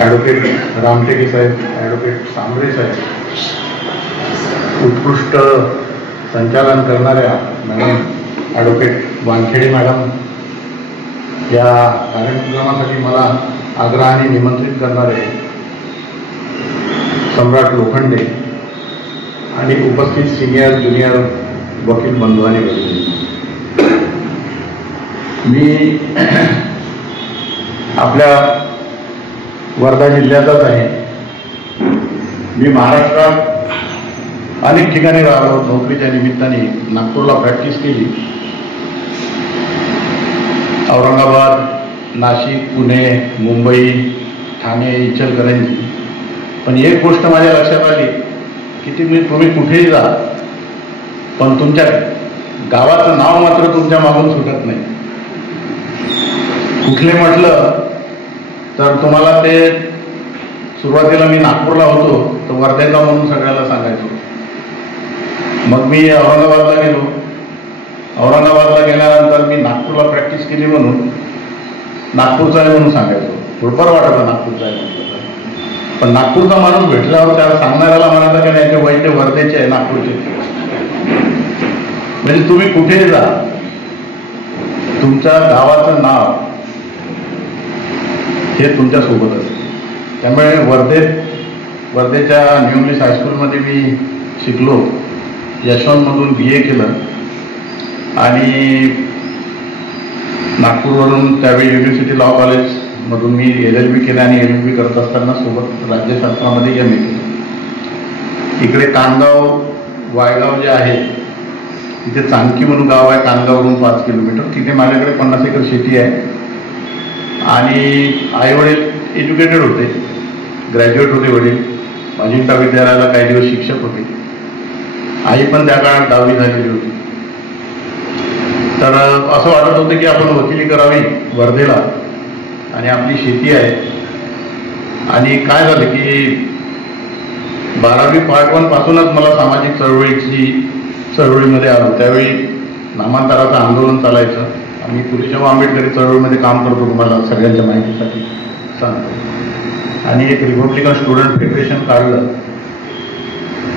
Advocate Ramteke साहेब, advocate Sambare साहेब, उत्कृष्ट संचालन करणाऱ्या मॅडम ॲडव्होकेट वानखेडे मॅडम, या कार्यक्रमासाठी मला आग्रहाने निमंत्रित करणारे सम्राट लोखंडे आणि उपस्थित सिनियर ज्युनियर वकील बंधू आणि भगिनी, मी आपल्या वर्धा जिल्ह्याचाच आहे. मी महाराष्ट्रात अनेक ठिकाणी राहिलो. नोकरीच्या निमित्ताने नागपूरला प्रॅक्टिस केली. औरंगाबाद, नाशिक, पुणे, मुंबई, ठाणे, इचलकरंजी. पण एक गोष्ट माझ्या लक्षात आली की तुम्ही कुठेही जा, पण तुमच्या गावाचं नाव मात्र तुमच्या मागून सुटत नाही. कुठले म्हटलं तर तुम्हाला ते सुरुवातीला मी नागपूरला होतो तर वर्धेचा म्हणून सगळ्याला सांगायचो. मग मी औरंगाबादला गेलो. औरंगाबादला गेल्यानंतर मी नागपूरला प्रॅक्टिस केली म्हणून नागपूरचा आहे म्हणून सांगायचो. थोडंफार वाटतं नागपूरचा आहे म्हणून, पण नागपूरचा माणूस भेटल्यावर त्याला सांगणाऱ्याला म्हणायचं की नाही ते वैद्य वर्धेचे आहे, नागपूरचे. म्हणजे तुम्ही कुठेही जा, तुमच्या गावाचं नाव हे तुमच्या सोबत असते. त्यामुळे वर्धेच्या न्यू इंग्लिश हायस्कूलमध्ये मी शिकलो. यशवंतमधून BA केलं आणि नागपूरवरून त्यावेळी युनिव्हर्सिटी लॉ कॉलेजमधून मी LLB केलं आणि LLB करत असताना सोबत राज्यशास्त्रामध्ये MA केलं. इकडे कानगाव, वायगाव जे आहे तिथे चांदकी म्हणून गाव आहे, कानगाववरून 5 किलोमीटर. तिथे माझ्याकडे 50 एकर शेती आहे आणि आईवडील एज्युकेटेड होते, ग्रॅज्युएट होते वडील. अजिंठा विद्यालयाला काही दिवस शिक्षक होते. आई पण त्या काळात 10वी झालेली होती. तर असं वाटत होतं की आपण वकिली करावी वर्धेला आणि आपली शेती आहे. आणि काय झालं की 12वी पार्ट 1 पासूनच मला सामाजिक चळवळीमध्ये आलो. त्यावेळी नामांतराचं आंदोलन चालायचं. आम्ही पुरुषोत्तम आंबेडकरी चळवळीमध्ये काम करतो, तुम्हाला सगळ्यांच्या माहितीसाठी सांगतो. आणि एक रिपब्लिकन स्टुडंट फेडरेशन काढलं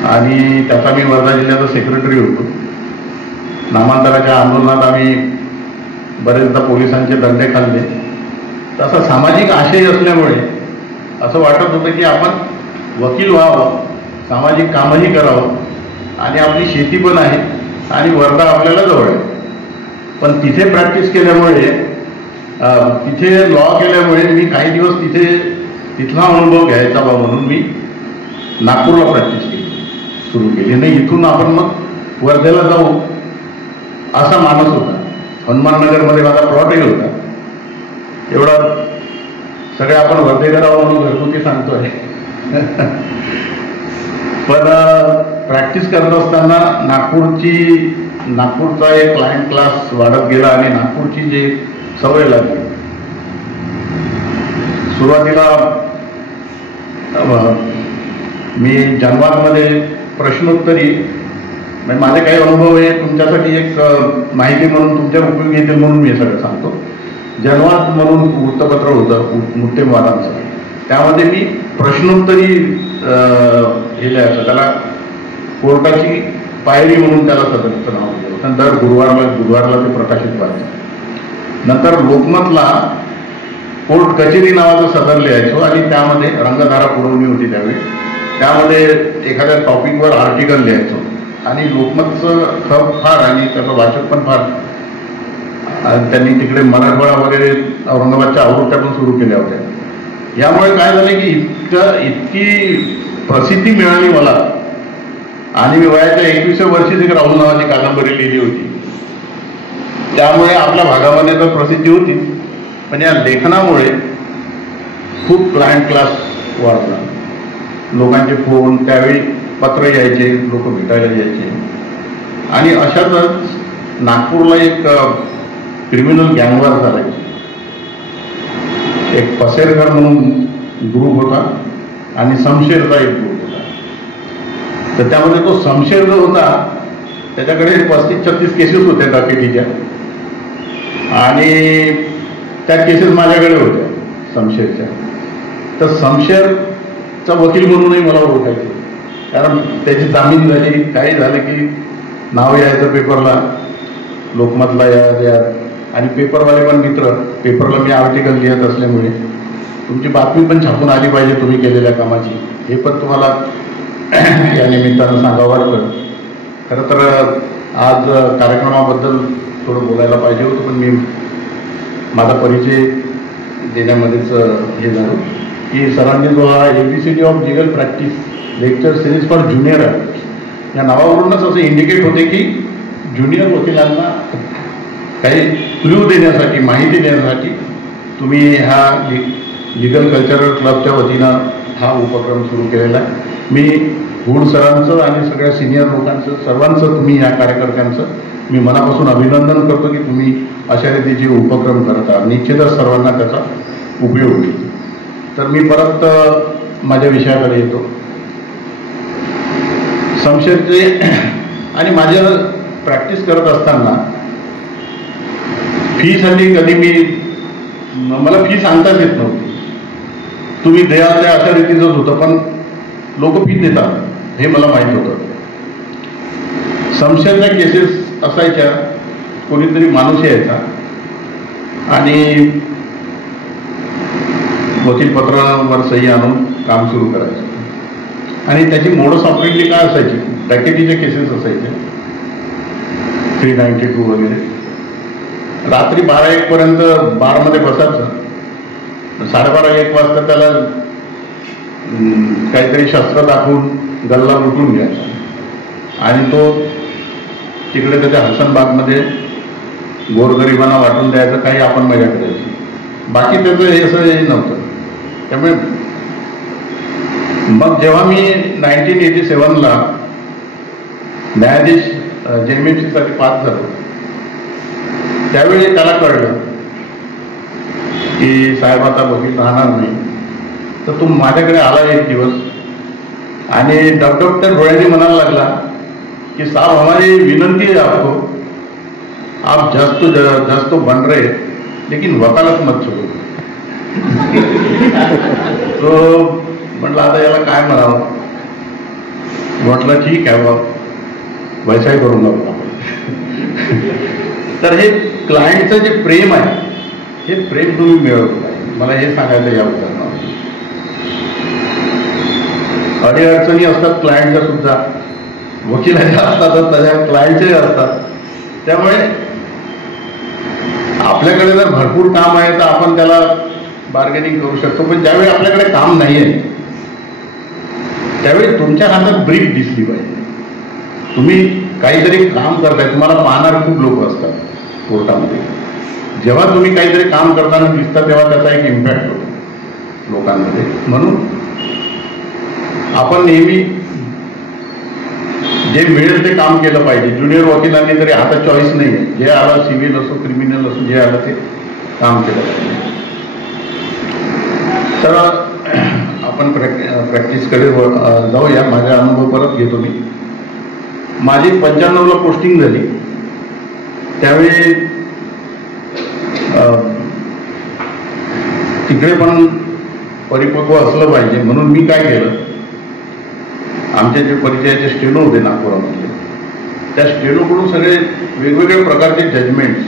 आणि त्याचा मी वर्धा जिल्ह्याचा सेक्रेटरी होतो. नामांतराच्या आंदोलनात आम्ही बरेचदा पोलिसांचे दंडे खाल्ले. तसा सामाजिक आशय असल्यामुळे असं वाटत होतं की आपण वकील व्हावं, सामाजिक कामही करावं आणि आपली शेती पण आहे आणि वर्धा आपल्याला जवळ आहे. पण तिथे प्रॅक्टिस केल्यामुळे, तिथे लॉ केल्यामुळे मी काही दिवस तिथला अनुभव घ्यायचा बा म्हणून मी नागपूरला प्रॅक्टिस सुरू केली. नाही, इथून आपण मग वर्धेला जाऊ असा मानस होता. हनुमाननगरमध्ये माझा प्लॉटही होता. एवढा सगळे आपण वर्धेकर आहोत म्हणून घरगुती सांगतोय. पण प्रॅक्टिस करत असताना नागपूरचा एक क्लायंट क्लास वाढत गेला आणि नागपूरची जी सवय लागली. सुरुवातीला मी जनवादमध्ये प्रश्नोत्तरी, माझे काही अनुभव आहे तुमच्यासाठी एक माहिती म्हणून, तुमच्या उपयोगी येतील म्हणून मी सगळं सांगतो. जनवाद म्हणून वृत्तपत्र होतं मुत्तेमवादांचं. त्यामध्ये मी प्रश्नोत्तरी हे लिहायचं. त्याला कोर्टाची पायरी म्हणून त्याला सदरचं नाव दिलं होतं. दर गुरुवारला ते प्रकाशित व्हायचं. नंतर लोकमतला कोर्ट कचेरी नावाचं सदर लिहायचो आणि त्यामध्ये रंगधारा पुरवणी होती त्यावेळी. त्यामध्ये एखाद्या टॉपिकवर आर्टिकल लिहायचो आणि लोकमतचं खप फार आणि त्याचं वाचक पण फार. त्यांनी तिकडे मराठवाडा वगैरे औरंगाबादच्या आवृत्त्या पण सुरू केल्या होत्या. यामुळे काय झालं की इतकी प्रसिद्धी मिळाली मला. आणि मी वयाच्या 21व्या वर्षीच एक राहुल नावाची कादंबरी लिहिली होती. त्यामुळे आपल्या भागामध्ये तर प्रसिद्धी होती, पण या लेखनामुळे खूप क्लायंट क्लास वाढला. लोकांचे फोन, त्यावेळी पत्र यायचे, लोक भेटायला यायचे. आणि अशातच नागपूरला एक क्रिमिनल गँगवॉर चालायची. एक पसेरकर म्हणून ग्रुप होता आणि शमशेरचा एक ग्रुप होता. तर त्यामध्ये तो शमशेर जो होता त्याच्याकडे 35-36 केसेस होत्या डकेतीच्या आणि त्या केसेस माझ्याकडे होत्या शमशेरच्या. तर शमशेरचा वकील म्हणूनही मला ओळखायचं, कारण त्याची जामीन झाली, काही झालं की नाव यायचं पेपरला, लोकमतला या, आणि पेपरवाले पण मित्र, पेपरला मी आर्टिकल लिहित असल्यामुळे तुमची बातमी पण छापून आली पाहिजे तुम्ही केलेल्या कामाची, हे पण तुम्हाला या निमित्तानं सांगावं वाटतं. खरं तर आज कार्यक्रमाबद्दल थोडं बोलायला पाहिजे होतं, पण मी माझा परिचय देण्यामध्येच हे झालं की सरांनी जो हा ABCD of legal practice lecture series for junior advocates या नावावरूनच असं इंडिकेट होते की ज्युनियर वकिलांना काही क्ल्यू देण्यासाठी, माहिती देण्यासाठी तुम्ही ह्या लीगल कल्चरल क्लबच्या वतीनं हा उपक्रम सुरू केलेला आहे. मी हुड सरांचं आणि सगळ्या सिनियर लोकांचं, सर्वांचं, तुम्ही या कार्यकर्त्यांचं मी मनापासून अभिनंदन करतो की तुम्ही अशा रीतीचे उपक्रम करत आहात. निश्चितच सर्वांना त्याचा उपयोग होईल. तर मी परत माझ्या विषयाकडे येतो. शमशेरचे आणि माझ्या प्रॅक्टिस करत असताना फीसाठी कधी मला फी सांगताच येत नव्हती. तुम्ही द्याल त्या अशा रीतीचंच होतं, पण लोक फी देतात हे मला माहीत होतं. शमशेरच्या केसेस असायच्या, कोणीतरी माणूस यायचा आणि वकीलपत्रावर सही आणून काम सुरू करायचं, आणि त्याची मोडस ऑपरेंडी काय असायची, डॅकेटीचे केसेस असायचे, 392 वगैरे. रात्री 12-1 पर्यंत बारमध्ये बसायचं, 12:30-1 वाजता त्याला काहीतरी शस्त्र दाखवून गल्ला लुटून घ्यायचा आणि तो तिकडे त्याच्या हसनबागमध्ये गोरगरिबांना वाटून द्यायचं, काही आपण मजा करायची. बाकी त्याचं हे असं हे नव्हतं. त्यामुळे मग जेव्हा मी 1987ला न्यायाधीश JMFCसाठी पास झालो, त्यावेळी त्याला कळलं की साहेब आता वकील राहणार नाही. तर तो माझ्याकडे आला एक दिवस आणि डॉक्टर डोळ्यांनी म्हणायला लागला कि साहब हमारी विनंती है आपको, आप जस्ट तो बन रहे लेकिन वकालत मत छोड़ो. तो म्हटलं आता याला काय म्हणावं. म्हटलं ठीक आहे बा, वैसाही करून बघू. तर हे क्लायंटचं जे प्रेम आहे, हे प्रेम तुम्ही मिळवलं पाहिजे, मला हे सांगायचं या उदाहरणावर. अडीअडचणी असतात क्लायंटच्या सुद्धा, वकिलाच्या असतात, त्याच्या क्लायंटचे असतात. त्यामुळे आपल्याकडे जर भरपूर काम आहे तर आपण त्याला बार्गेनिंग करू शकतो, पण ज्यावेळी आपल्याकडे काम नाही आहे त्यावेळी तुमच्या हातात ब्रीफ दिसली पाहिजे. तुम्ही काहीतरी काम करताय, तुम्हाला पाहणारे खूप लोक असतात कोर्टामध्ये. जेव्हा तुम्ही काहीतरी काम करताना दिसता तेव्हा त्याचा एक इम्पॅक्ट होतो लोकांमध्ये. म्हणून आपण नेहमी जे मिळेल ते काम केलं पाहिजे. ज्युनियर वकिलांनी तरी आता चॉईस नाही आहे, जे आलं सिव्हिल असो क्रिमिनल असो, जे आलं ते काम केलं पाहिजे. तर आपण प्रॅक्टिसकडे जाऊया. माझा अनुभव परत घेतो मी. माझी 95ला पोस्टिंग झाली, त्यावेळी तिकडे पण परिपक्व असलं पाहिजे म्हणून मी काय केलं, आमचे जे परिचयाचे स्टेनो होते नागपुरामध्ये, त्या स्टेनोकडून सगळे वेगवेगळ्या प्रकारचे जजमेंट्स,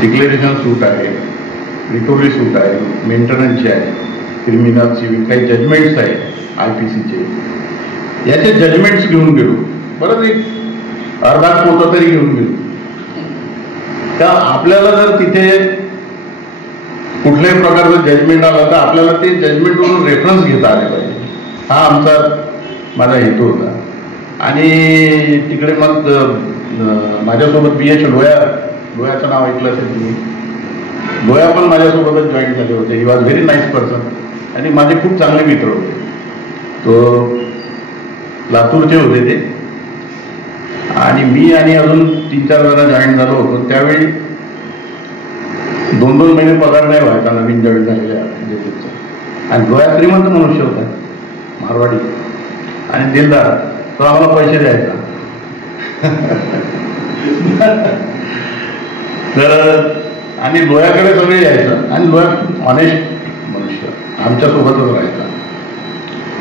डिक्लेरेशन सूट आहे, रिकव्हरी सूट आहे, मेंटेनन्सचे आहे, क्रिमिनल सिव्हिल काही जजमेंट्स आहेत IPCचे, याचे जजमेंट्स घेऊन गेलो. बरं, एक अर्धा पोतं तरी घेऊन गेलो. त्या आपल्याला जर तिथे कुठल्याही प्रकारचं जजमेंट आलं तर आपल्याला ते जजमेंटवरून रेफरन्स घेता आले पाहिजे. हा माझा हेतू होता. आणि तिकडे मग माझ्यासोबत BH लोयाचं नाव ऐकलं असेल तुम्ही. लोया पण माझ्यासोबतच जॉईन झाले होते. He was very nice person आणि माझे खूप चांगले मित्र होते. तो लातूरचे होते ते, आणि मी आणि अजून 3-4 जण जॉईन झालो होतो. त्यावेळी 2-2 महिने पगार नाही व्हायचा नवीन जॉईन झालेल्या जजेसचा. आणि लोया श्रीमंत मनुष्य होता, मारवाडी आणि दिलदार. तो आम्हाला पैसे द्यायचा. तर आणि लोयाकडे सगळे यायचं, आणि लोया खूप ऑनेस्ट मनुष्य. आमच्यासोबतच राहायचा.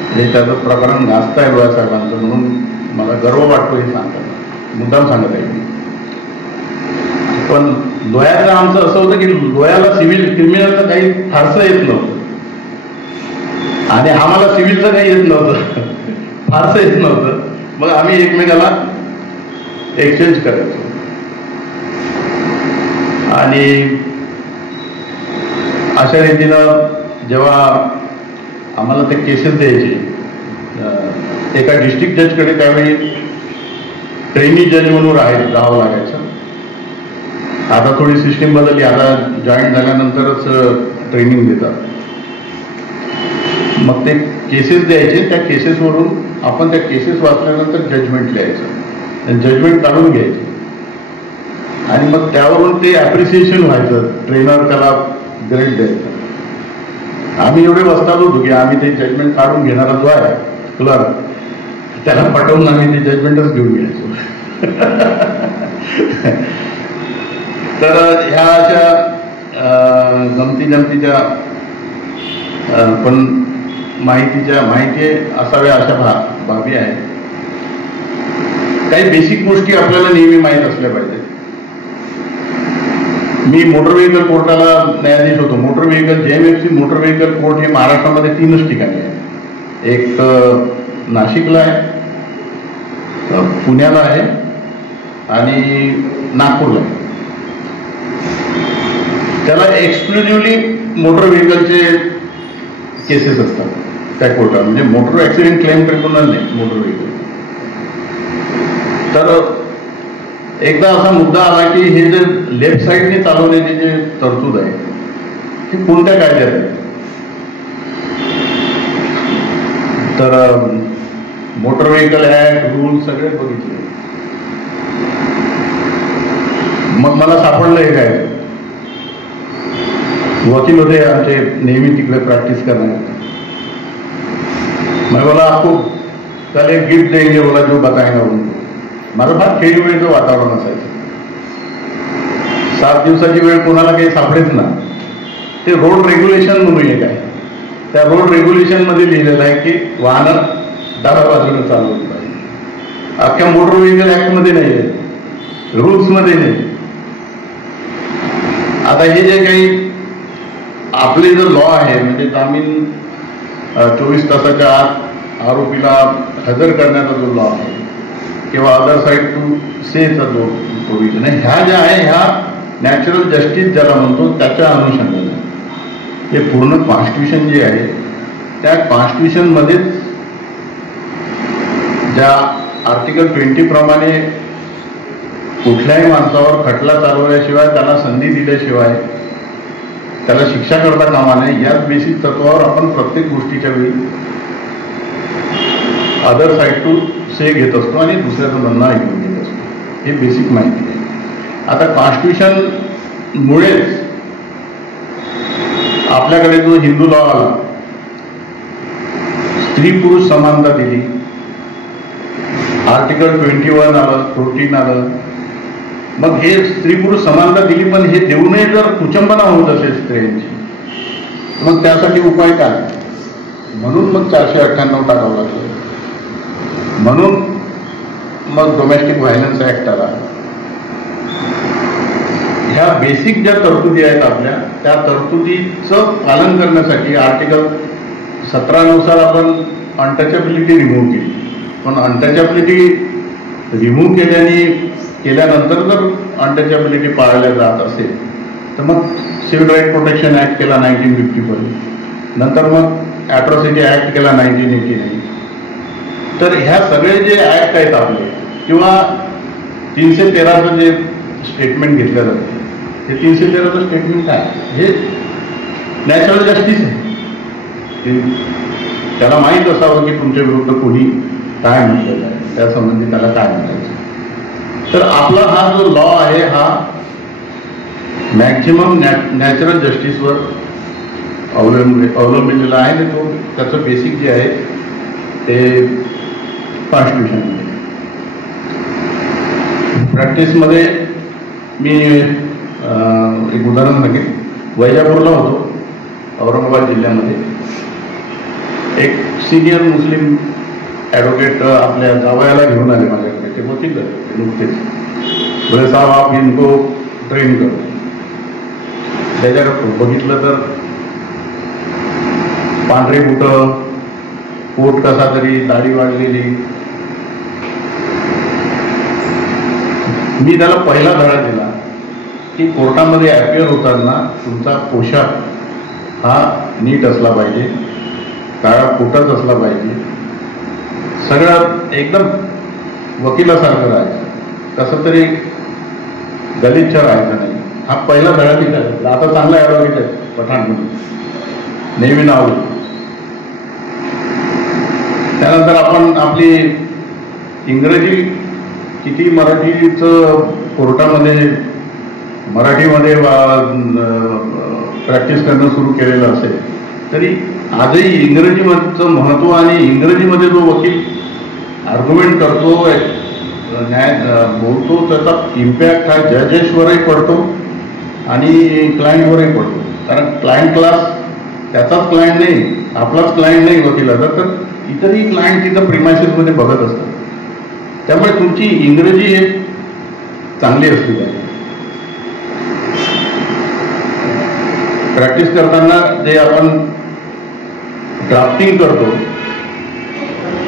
म्हणजे त्याचं प्रकरण गाजत आहे लोया साहेबांचं, म्हणून मला गर्व वाटतो हे सांगताना, मुद्दाम सांगत आहे मी. पण लोह्याचं आमचं असं होतं की लोह्याला सिव्हिल क्रिमिनलचं काही फारसं येत नव्हतं आणि आम्हाला सिव्हिलचं काही येत नव्हतं, फारसं येत नव्हतं. मग आम्ही एकमेकाला एक्सचेंज करायचो. आणि अशा रीतीनं जेव्हा आम्हाला ते केसेस द्यायचे, एका डिस्ट्रिक्ट जजकडे त्यावेळी ट्रेनी जज म्हणून राहावं लागायचं. आता थोडी सिस्टीम बदलली, आता जॉईन झाल्यानंतरच ट्रेनिंग देतात. मग ते केसेस द्यायचे, त्या केसेसवरून आपण त्या केसेस वाचल्यानंतर जजमेंट लिहायचं, जजमेंट काढून घ्यायचे आणि मग त्यावरून ते ॲप्रिसिएशन व्हायचं, ट्रेनर त्याला ग्रेड द्यायचं. आम्ही एवढे वस्ताद होतो की आम्ही ते जजमेंट काढून घेणारा जो आहे क्लर्क, त्याला पटवून आम्ही ते जजमेंटच घेऊन घ्यायचो. तर ह्या अशा गमतीच्या पण माहिती असाव्या अशा बाबी आहेत. काही बेसिक गोष्टी आपल्याला नेहमी माहीत असल्या पाहिजेत. मी मोटर व्हेकल कोर्टाला न्यायाधीश होतो. Motor vehicle JMFC motor vehicle court हे महाराष्ट्रामध्ये 3च ठिकाणी आहे. एक नाशिकला आहे, पुण्याला आहे आणि नागपूरला आहे. त्याला एक्सक्लुझिव्हली मोटर व्हेकलचे केसेस असतात त्या कोर्टात, म्हणजे मोटर ऍक्सिडेंट क्लेम ट्रिब्युनल नाही, मोटर व्हेकल. तर एकदा असा मुद्दा आला की हे जे लेफ्ट साईडने चालवण्याचे जे तरतूद आहे ते कोणत्या कायद्यात आहे. तर मोटर व्हेकल ऍक्ट, रूल सगळे बघितले. मग मला सापडलं हे काय, वकील होते आमचे नेहमी तिकडे प्रॅक्टिस करणारे. मैं बोला आपको कल एक गिफ्ट देंगे, बोला जो बताएगा उनको. माझं फार खेळी वेळेचं वातावरण असायचं. 7 दिवसाची वेळ कोणाला काही सापडेच ना. ते रोड रेग्युलेशन म्हणून एक आहे, त्या रोड रेग्युलेशन मध्ये लिहिलेलं आहे की वाहनं डाव्या बाजूने चालवली पाहिजे. अख्ख्या मोटर व्हेकल ऍक्ट मध्ये नाही आहे, रूल्स मध्ये नाही. आता हे जे काही आपले जो लॉ आहे, म्हणजे जामीन 24 तासाच्या आत आरोपीला हजर करण्याचा जो लॉ आहे किंवा अदर साईड टू सेचा जो प्रोव्हिजन आहे, ह्या ज्या आहे ह्या नॅचरल जस्टिस ज्याला म्हणतो त्याच्या अनुषंगाने हे पूर्ण कॉन्स्टिट्यूशन जे आहे त्या कॉन्स्टिट्यूशन मध्येच ज्या आर्टिकल 20 प्रमाणे कुठल्याही माणसावर खटला चालवल्याशिवाय, त्याला संधी दिल्याशिवाय त्याला शिक्षा करता कामा नये, याच बेसिक तत्वावर आपण प्रत्येक गोष्टीच्या वेळी अदर साईड टू से घेत असतो आणि दुसऱ्याचं म्हणणं ऐकून घेत असतो. हे बेसिक माहिती आहे. आता कॉन्स्टिट्यूशन मुळेच आपल्याकडे जो हिंदू लॉ आला, स्त्री पुरुष समानता दिली, आर्टिकल 21 आलं, 14 आलं. मग हे स्त्री पुरुष समानता दिली, पण हे देऊनही जर कुचंबना होत असेल स्त्रियांची, मग त्यासाठी उपाय काय? म्हणून मग 498 टाकावं लागलं. म्हणून मग डोमेस्टिक व्हायलन्स ऍक्ट आला. ह्या बेसिक ज्या तरतुदी आहेत आपल्या, त्या तरतुदीचं पालन करण्यासाठी आर्टिकल 17 नुसार आपण अनटचॅबिलिटी रिमूव्ह केली. पण अनटचॅबिलिटी रिमूव्ह केल्यानंतर जर अनटचॅबिलिटी पाळल्या जात असेल तर मग सिव्हिल राईट प्रोटेक्शन ऍक्ट केला 1955, नंतर मग ॲट्रॉसिटी ऍक्ट केला 1989. तर ह्या सगळे जे ऍक्ट आहेत आपले, किंवा 313चं जे स्टेटमेंट घेतलं जातं, हे 313चं स्टेटमेंट काय, हे नॅचरल जस्टिस आहे. त्याला माहीत असावं की तुमच्या विरुद्ध कोणी काय म्हटलेलं आहे, त्यासंबंधी त्याला काय म्हणायचं. तर आपला हा जो लॉ आहे हा मॅक्झिमम नॅचरल जस्टिसवर अवलंबिलेला आहे आणि तो त्याचं बेसिक जे आहे ते कॉन्स्टिट्यूशन. प्रॅक्टिसमध्ये मी एक उदाहरण सांगेन. वैजापूरला होतो औरंगाबाद जिल्ह्यामध्ये एक सिनियर मुस्लिम ॲडव्होकेट आपल्या जावयाला घेऊन आले माझ्याकडे. ते वकील नुकतेच. बोले साहेब आप इनको ट्रेन करो. त्याच्याकडे बघितलं तर पांढरे बुटं, कोट कसा तरी, दाढी वाढलेली. मी त्याला पहिला धडा दिला की कोर्टामध्ये ॲपियर होताना तुमचा पोशाख हा नीट असला पाहिजे, काळा कोटच असला पाहिजे, सगळं एकदम वकिलासारखं राहायचं, कसं तरी गलिच्छ राहायचं नाही. हा पहिला धडा मी त्याला. आता चांगला ॲडव्होकेट आहे पठाणमध्ये, नेहमी नाव. त्यानंतर आपण आपली इंग्रजी किती मराठीचं कोर्टामध्ये मराठीमध्ये प्रॅक्टिस करणं सुरू केलेलं असेल तरी आजही इंग्रजीचं महत्त्व आणि इंग्रजीमध्ये जो वकील आर्ग्युमेंट करतो, न्याय बोलतो, त्याचा इम्पॅक्ट हा जजेसवरही पडतो आणि क्लायंटवरही पडतो. कारण क्लायंट क्लास त्याचाच क्लायंट नाही, आपलाच क्लायंट नाही वकिलाचा, तर इतरही क्लायंट तिथं प्रिमायसेसमध्ये बघत असतात. त्यामुळे तुमची इंग्रजी हे चांगली असली पाहिजे. प्रॅक्टिस करताना जे आपण ड्राफ्टिंग करतो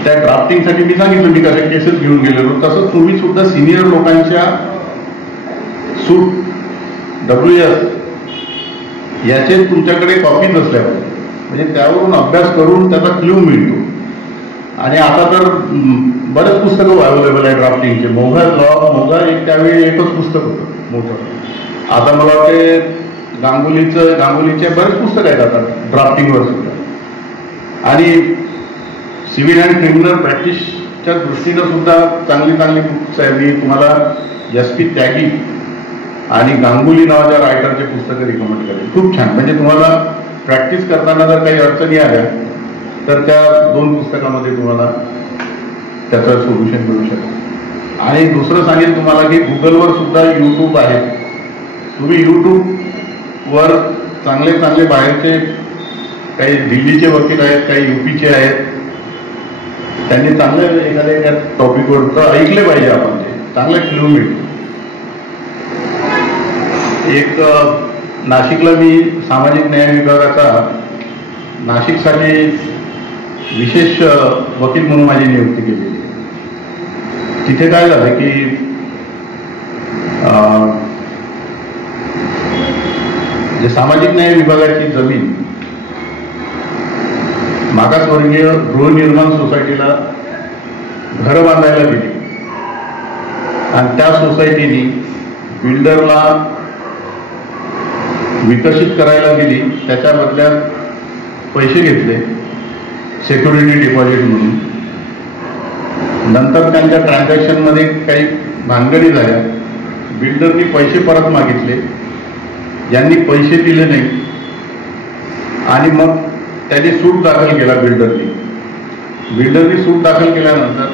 त्या ड्राफ्टिंगसाठी मी सांगितलं मी कशा केसेस घेऊन गेलेलो, तसंच तुम्ही सुद्धा सिनियर लोकांच्या सूट WS याचे तुमच्याकडे कॉपीज असल्या पाहिजे. म्हणजे त्यावरून अभ्यास करून त्याचा क्ल्यू मिळतो. आणि आता तर बरेच पुस्तकं अवेलेबल आहे ड्राफ्टिंगचे. मोघा एक त्यावेळी एकच पुस्तक होतं मोठं. आता मला वाटते गांगुलीचे बरेच पुस्तक आहेत आता ड्राफ्टिंगवर सुद्धा. आणि सिव्हिल अँड क्रिमिनल प्रॅक्टिसच्या दृष्टीनं सुद्धा चांगली बुक्स आहे. मी तुम्हाला SP त्यागी आणि गांगुली नावाच्या रायटरचे पुस्तकं रिकमेंड करेन. खूप छान. म्हणजे तुम्हाला प्रॅक्टिस करताना जर काही अडचणी आल्या तर त्या 2 पुस्तकामध्ये तुम्हाला त्याचं सोल्युशन मिळू शकतं. आणि दुसरं सांगेन तुम्हाला की गुगलवर सुद्धा YouTube आहे. तुम्ही YouTubeवर चांगले बाहेरचे काही दिल्लीचे वकील आहेत, काही UPचे आहेत, त्यांनी चांगले एखाद्या टॉपिकवर ऐकले पाहिजे. आपण ते चांगलं क्ल्यू मिळतो. एक नाशिकला मी सामाजिक न्याय विभागाचा नाशिकसाठी विशेष वकील म्हणून माझी नियुक्ती केलेली. तिथे काय झालं की जे सामाजिक न्याय विभागाची जमीन मागासवर्गीय गृहनिर्माण सोसायटीला घरं बांधायला दिली आणि त्या सोसायटीनी बिल्डरला विकसित करायला दिली. त्याच्या बदल्यात पैसे घेतले सिक्युरिटी डिपॉझिट म्हणून. नंतर त्यांच्या ट्रान्झॅक्शनमध्ये काही भानगडी झाल्या. बिल्डरनी पैसे परत मागितले, यांनी पैसे दिले नाही आणि मग त्यांनी सूट दाखल केला. बिल्डरनी सूट दाखल केल्यानंतर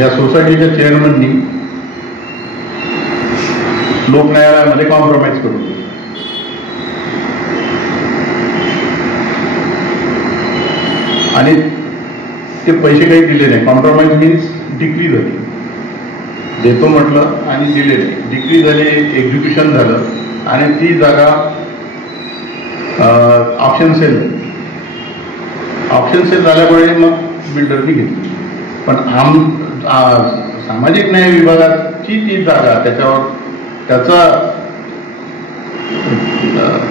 या सोसायटीच्या चेअरमननी लोक न्यायालयामध्ये कॉम्प्रोमाइज करून दिली. आणि ते पैसे काही दिले नाही. कॉम्प्रोमाइज मीन्स डिक्री झाली. देतो म्हटलं आणि दिले नाही. डिक्री झाली, एक्झिक्युशन झालं आणि ती जागा ऑप्शन सेल झाल्यामुळे मग बिल्डरनी घेतली. पण सामाजिक न्याय विभागाची ती जागा त्याच्यावर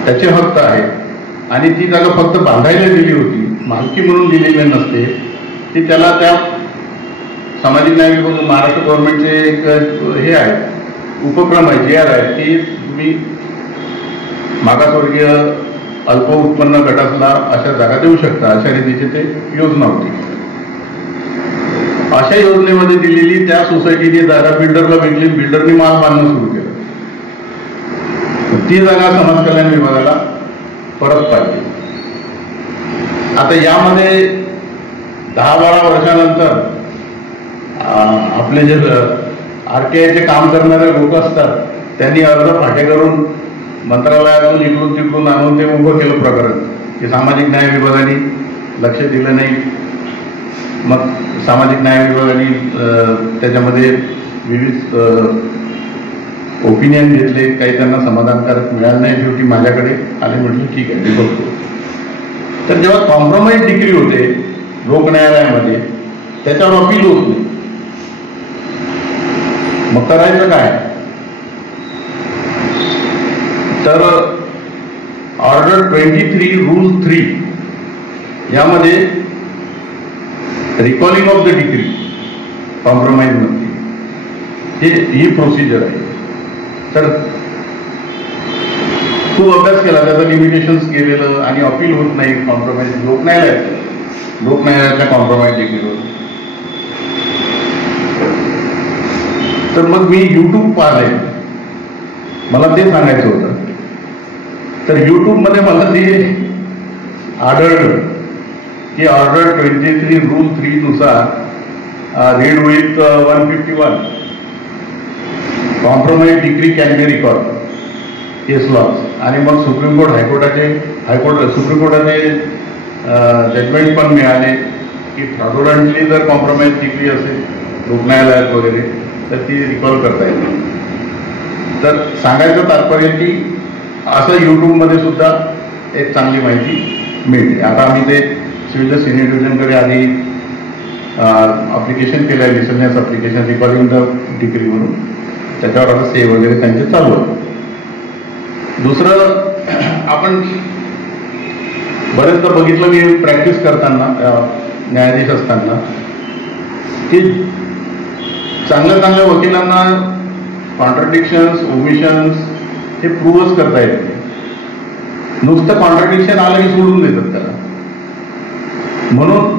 त्याचे हक्क आहेत आणि ती जागा फक्त बांधायला दिली होती, मालकी म्हणून दिलेली नसते. ती त्याला त्या सामाजिक न्याय विभाग महाराष्ट्र गव्हर्नमेंटचे एक हे आहे, उपक्रम आहे, GR आहे की तुम्ही मागासवर्गीय अल्प उत्पन्न गटाला अशा जागा देऊ शकता. अशा रीतीची ते योजना होती. अशा योजनेमध्ये दिलेली त्या सोसायटीची जागा बिल्डरला विकली. बिल्डरनी माल बांधणं सुरू केलं. ती जागा समाज कल्याण विभागाला परत पाहिजे. आता यामध्ये 10-12 वर्षानंतर आपले जे RTIचे काम करणारे लोक असतात त्यांनी अर्ज फाटे करून मंत्रालयातून इकडून तिकडून आणून ते उभं केलं प्रकरण की सामाजिक न्याय विभागाने लक्ष दिलं नाही. मग सामाजिक न्याय विभागाने त्याच्यामध्ये विविध ओपिनियन घेतले, काही त्यांना समाधानकारक मिळालं नाही. शेवटी माझ्याकडे आले, म्हटलं ठीक आहे मी बघतो. तर जेव्हा कॉम्प्रोमाइज डिग्री होते लोक न्यायालयामध्ये, त्याच्यावर अपील होत नाही, मग करायचं काय? तर ऑर्डर 23 रूल 3 यामध्ये recalling of the degree compromise मध्ये ही प्रोसिजर आहे. तर खूप अभ्यास केला, त्याचं लिमिटेशन्स केलेलं आणि अपील होत नाही कॉम्प्रोमाइज लोकन्यायालयाच्या कॉम्प्रोमाइज डिग्रीवर. तर मग मी युट्यूब पाहिले, मला ते सांगायचं होतं. तर युट्यूब मध्ये मला ते आढळलं की ऑर्डर 23 रूल 3 नुसार read with 151 compromise decree can be record case laws. आणि मग सुप्रीम कोर्टाचे जजमेंट पण मिळाले की फ्रॉडुलंटली जर कॉम्प्रोमाइज डिग्री असेल लोक न्यायालयात वगैरे तर ती रिकॉल करता येते. तर सांगायचं तात्पर्य की असं युट्यूबमध्ये सुद्धा एक चांगली माहिती मिळते. आता आम्ही ते सिव्हिल सिनियर डिव्हिजनकडे आधी अप्लिकेशन केलं आहे, listeners application recording the degree म्हणून, त्याच्यावर आता सेव्ह वगैरे त्यांचे चालू आहे. दुसरं, आपण बरेचदा बघितलं मी प्रॅक्टिस करताना न्यायाधीश असताना की चांगल्या वकिलांना कॉन्ट्रडिक्शन्स ओमिशन्स हे प्रूव्हच करता येत नाही. नुसतं कॉन्ट्रडिक्शन आलं की सोडून देतात त्याला. म्हणून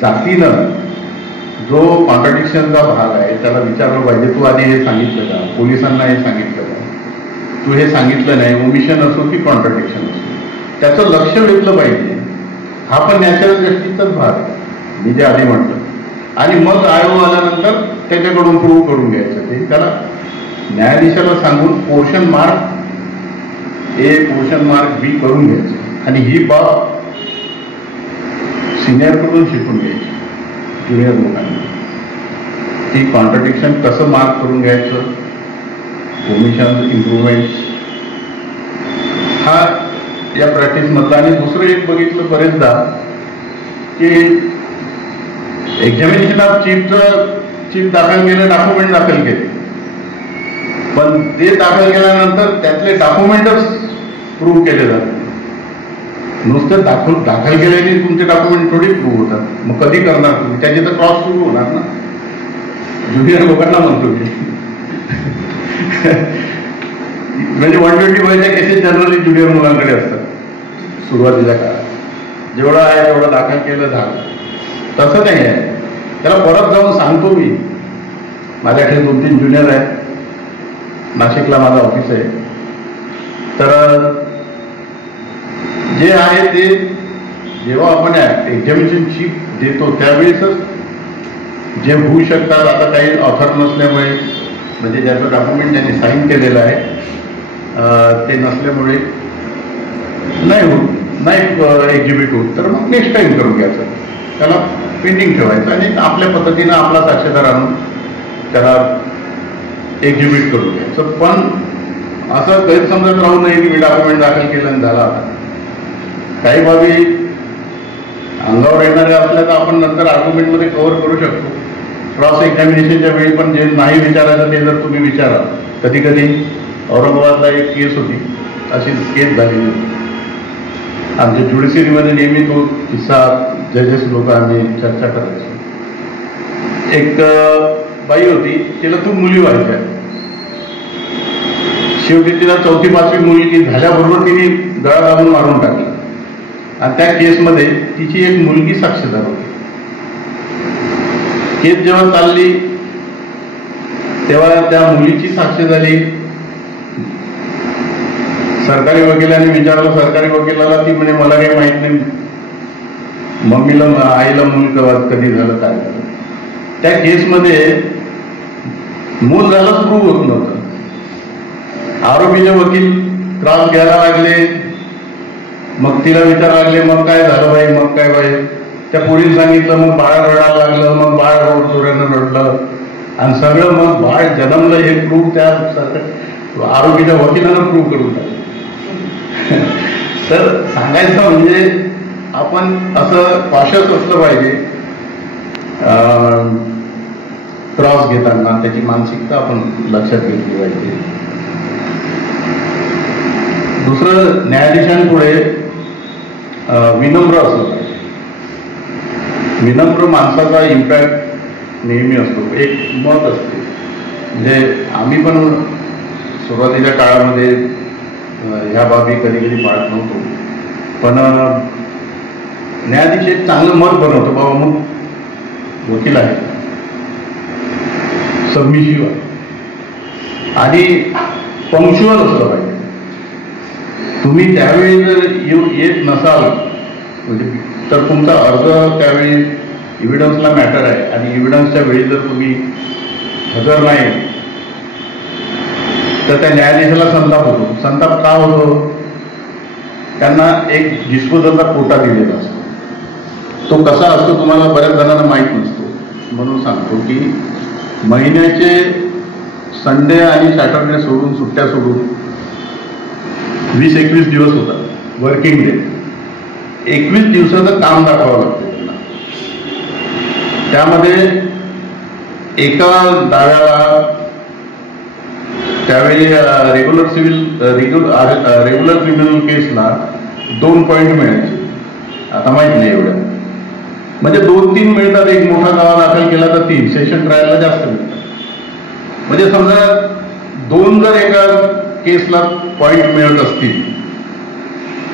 जातीनं जो कॉन्ट्रडिक्शनचा भाग आहे त्याला विचारलं पाहिजे, तू आधी हे सांगितलं का, पोलिसांना हे सांगितलं का, तू हे सांगितलं नाही, ओमिशन असो की कॉन्ट्रडिक्शन असो, त्याचं लक्ष वेधलं पाहिजे. हा पण नॅचरल जस्टिसचाच भाग आहे, मी जे आधी म्हटलं. आणि मग आयोग आल्यानंतर त्याच्याकडून प्रूव्ह करून घ्यायचं. ते त्याला न्यायाधीशाला सांगून portion mark A portion mark B करून घ्यायचं. आणि ही बाब सिनियरकडून शिकून घ्यायची ज्युनियर लोकांना, की कॉन्ट्रडिक्शन कसं मार्क करून घ्यायचं, ओमिशन इम्प्रूव्हमेंट, हा या प्रॅक्टिसमधला. आणि दुसरं एक बघितलं बरेचदा की एक्झामिनेशन ऑफ चीफ दाखल केलं, डॉक्युमेंट दाखल केले, पण ते दाखल केल्यानंतर त्यातले डॉक्युमेंटच प्रूव्ह केले जातात. नुसतं दाखल केल्याने तुमचे डॉक्युमेंट थोडी प्रूव्ह होतात. मग कधी करणार तुम्ही? त्याची तर क्रॉस सुरू होणार ना. ज्युनियर लोकांना म्हणतो मी म्हणजे 125 केसेस जनरली ज्युनियर मुलांकडे असतात सुरुवातीच्या काळात. जेवढं आहे तेवढं दाखल केलं झालं. तसं नाही आहे. त्याला परत जाऊन सांगतो मी. माझ्याकडे 2-3 ज्युनियर आहेत, नाशिकला माझं ऑफिस आहे. तर जे आहे ते जेव्हा आपण एक्झामिनेशन चीफ देतो त्यावेळेसच जे होऊ शकतात. आता काही ऑथर नसल्यामुळे, म्हणजे ज्याचं डॉक्युमेंट त्यांनी साईन केलेलं आहे ते नसल्यामुळे नाही एक्झिबिट होत, तर मग नेक्स्ट टाइम करून घ्यायचं, त्याला पेंडिंग ठेवायचं आणि आपल्या पद्धतीनं आपला साक्षीदार आणून त्याला एक्झिबिट करून घ्यायचं. पण असं गैरसमजत राहू नये की मी डॉक्युमेंट दाखल केलं आणि झाला. काही बाबी अंगावर येणाऱ्या असल्या तर आपण नंतर आर्ग्युमेंटमध्ये कव्हर करू शकतो. क्रॉस एक्झामिनेशनच्या वेळी पण जे नाही विचारायचं ते जर तुम्ही विचारा. कधी कधी औरंगाबादला एक केस होती, अशी केस झालेली. आमच्या ज्युडिशरीमध्ये नेहमी तो किस्सा जजेस लोक आम्ही चर्चा करायचो. एक बाई होती, तिला 2 मुली व्हायच्या. शेवटी तिला 4थी-5वी मुलगी झाल्याबरोबर तिने गळा दाबून मारून टाकला. आणि त्या केसमध्ये तिची एक मुलगी साक्षीदार होती. केस जेव्हा चालली तेव्हा त्या मुलीची साक्ष झाली. सरकारी वकिलांनी विचारलं सरकारी वकिलाला, ती म्हणे मला काही माहित नाही, मम्मीला आईला मूल कधी झालं काय झालं. त्या केसमध्ये मूल झालं प्रूव्ह होत नव्हतं. आरोपीचे वकील त्रास घ्यायला लागले, मग तिला विचारायला लागले मग काय झालं बाई, मग काय बाई, त्या पोरीने सांगितलं, मग बाळ रडायला लागलं, मग बाळ जोरानं रडलं आणि सगळं मग बाळ जन्मलं हे प्रूफ त्या आरोग्याच्या वकिलानं प्रूव्ह करून टाकलं. तर सांगायचं म्हणजे आपण असं कॉशियस असलं पाहिजे त्रास घेताना, त्याची मानसिकता आपण लक्षात घेतली पाहिजे. दुसरं, न्यायाधीशांपुढे विनम्र असलं पाहिजे. विनम्र माणसाचा इम्पॅक्ट नेहमी असतो, एक मत असते. म्हणजे आम्ही पण सुरुवातीच्या काळामध्ये ह्या बाबी कधी कधी पाळत नव्हतो, पण न्यायाधीश एक चांगलं मत बनवतो, बाबा मग वकील आहे, सबमिशिव्ह आणि पंक्च्युअल असलं पाहिजे. तुम्ही त्यावेळी जर येत नसाल म्हणजे तर तुमचा अर्ज त्यावेळी इव्हिडन्सला मॅटर आहे आणि इव्हिडन्सच्या वेळी जर तुम्ही हजर नाही तर त्या न्यायाधीशाला संताप होतो. संताप का होतो? त्यांना एक डिस्पोजलचा कोटा दिलेला असतो. तो कसा असतो तुम्हाला बऱ्याच जणांना माहीत नसतो, म्हणून सांगतो की महिन्याचे संडे आणि सॅटर्डे सोडून, सुट्ट्या सोडून 20-21 दिवस होतात वर्किंग डे. 21 दिवसाचं काम दाखवावं लागतं त्यांना. त्यामध्ये एका दाव्याला त्यावेळी रेग्युलर क्रिमिनल केसला 2 पॉईंट मिळायचे. आता माहित नाही एवढ्या, म्हणजे 2-3 मिळतात. एक मोठा दावा दाखल केला तर 3, सेशन ट्रायलला जास्त मिळतात. म्हणजे समजा 2 जर एका केसला पॉईंट मिळत असतील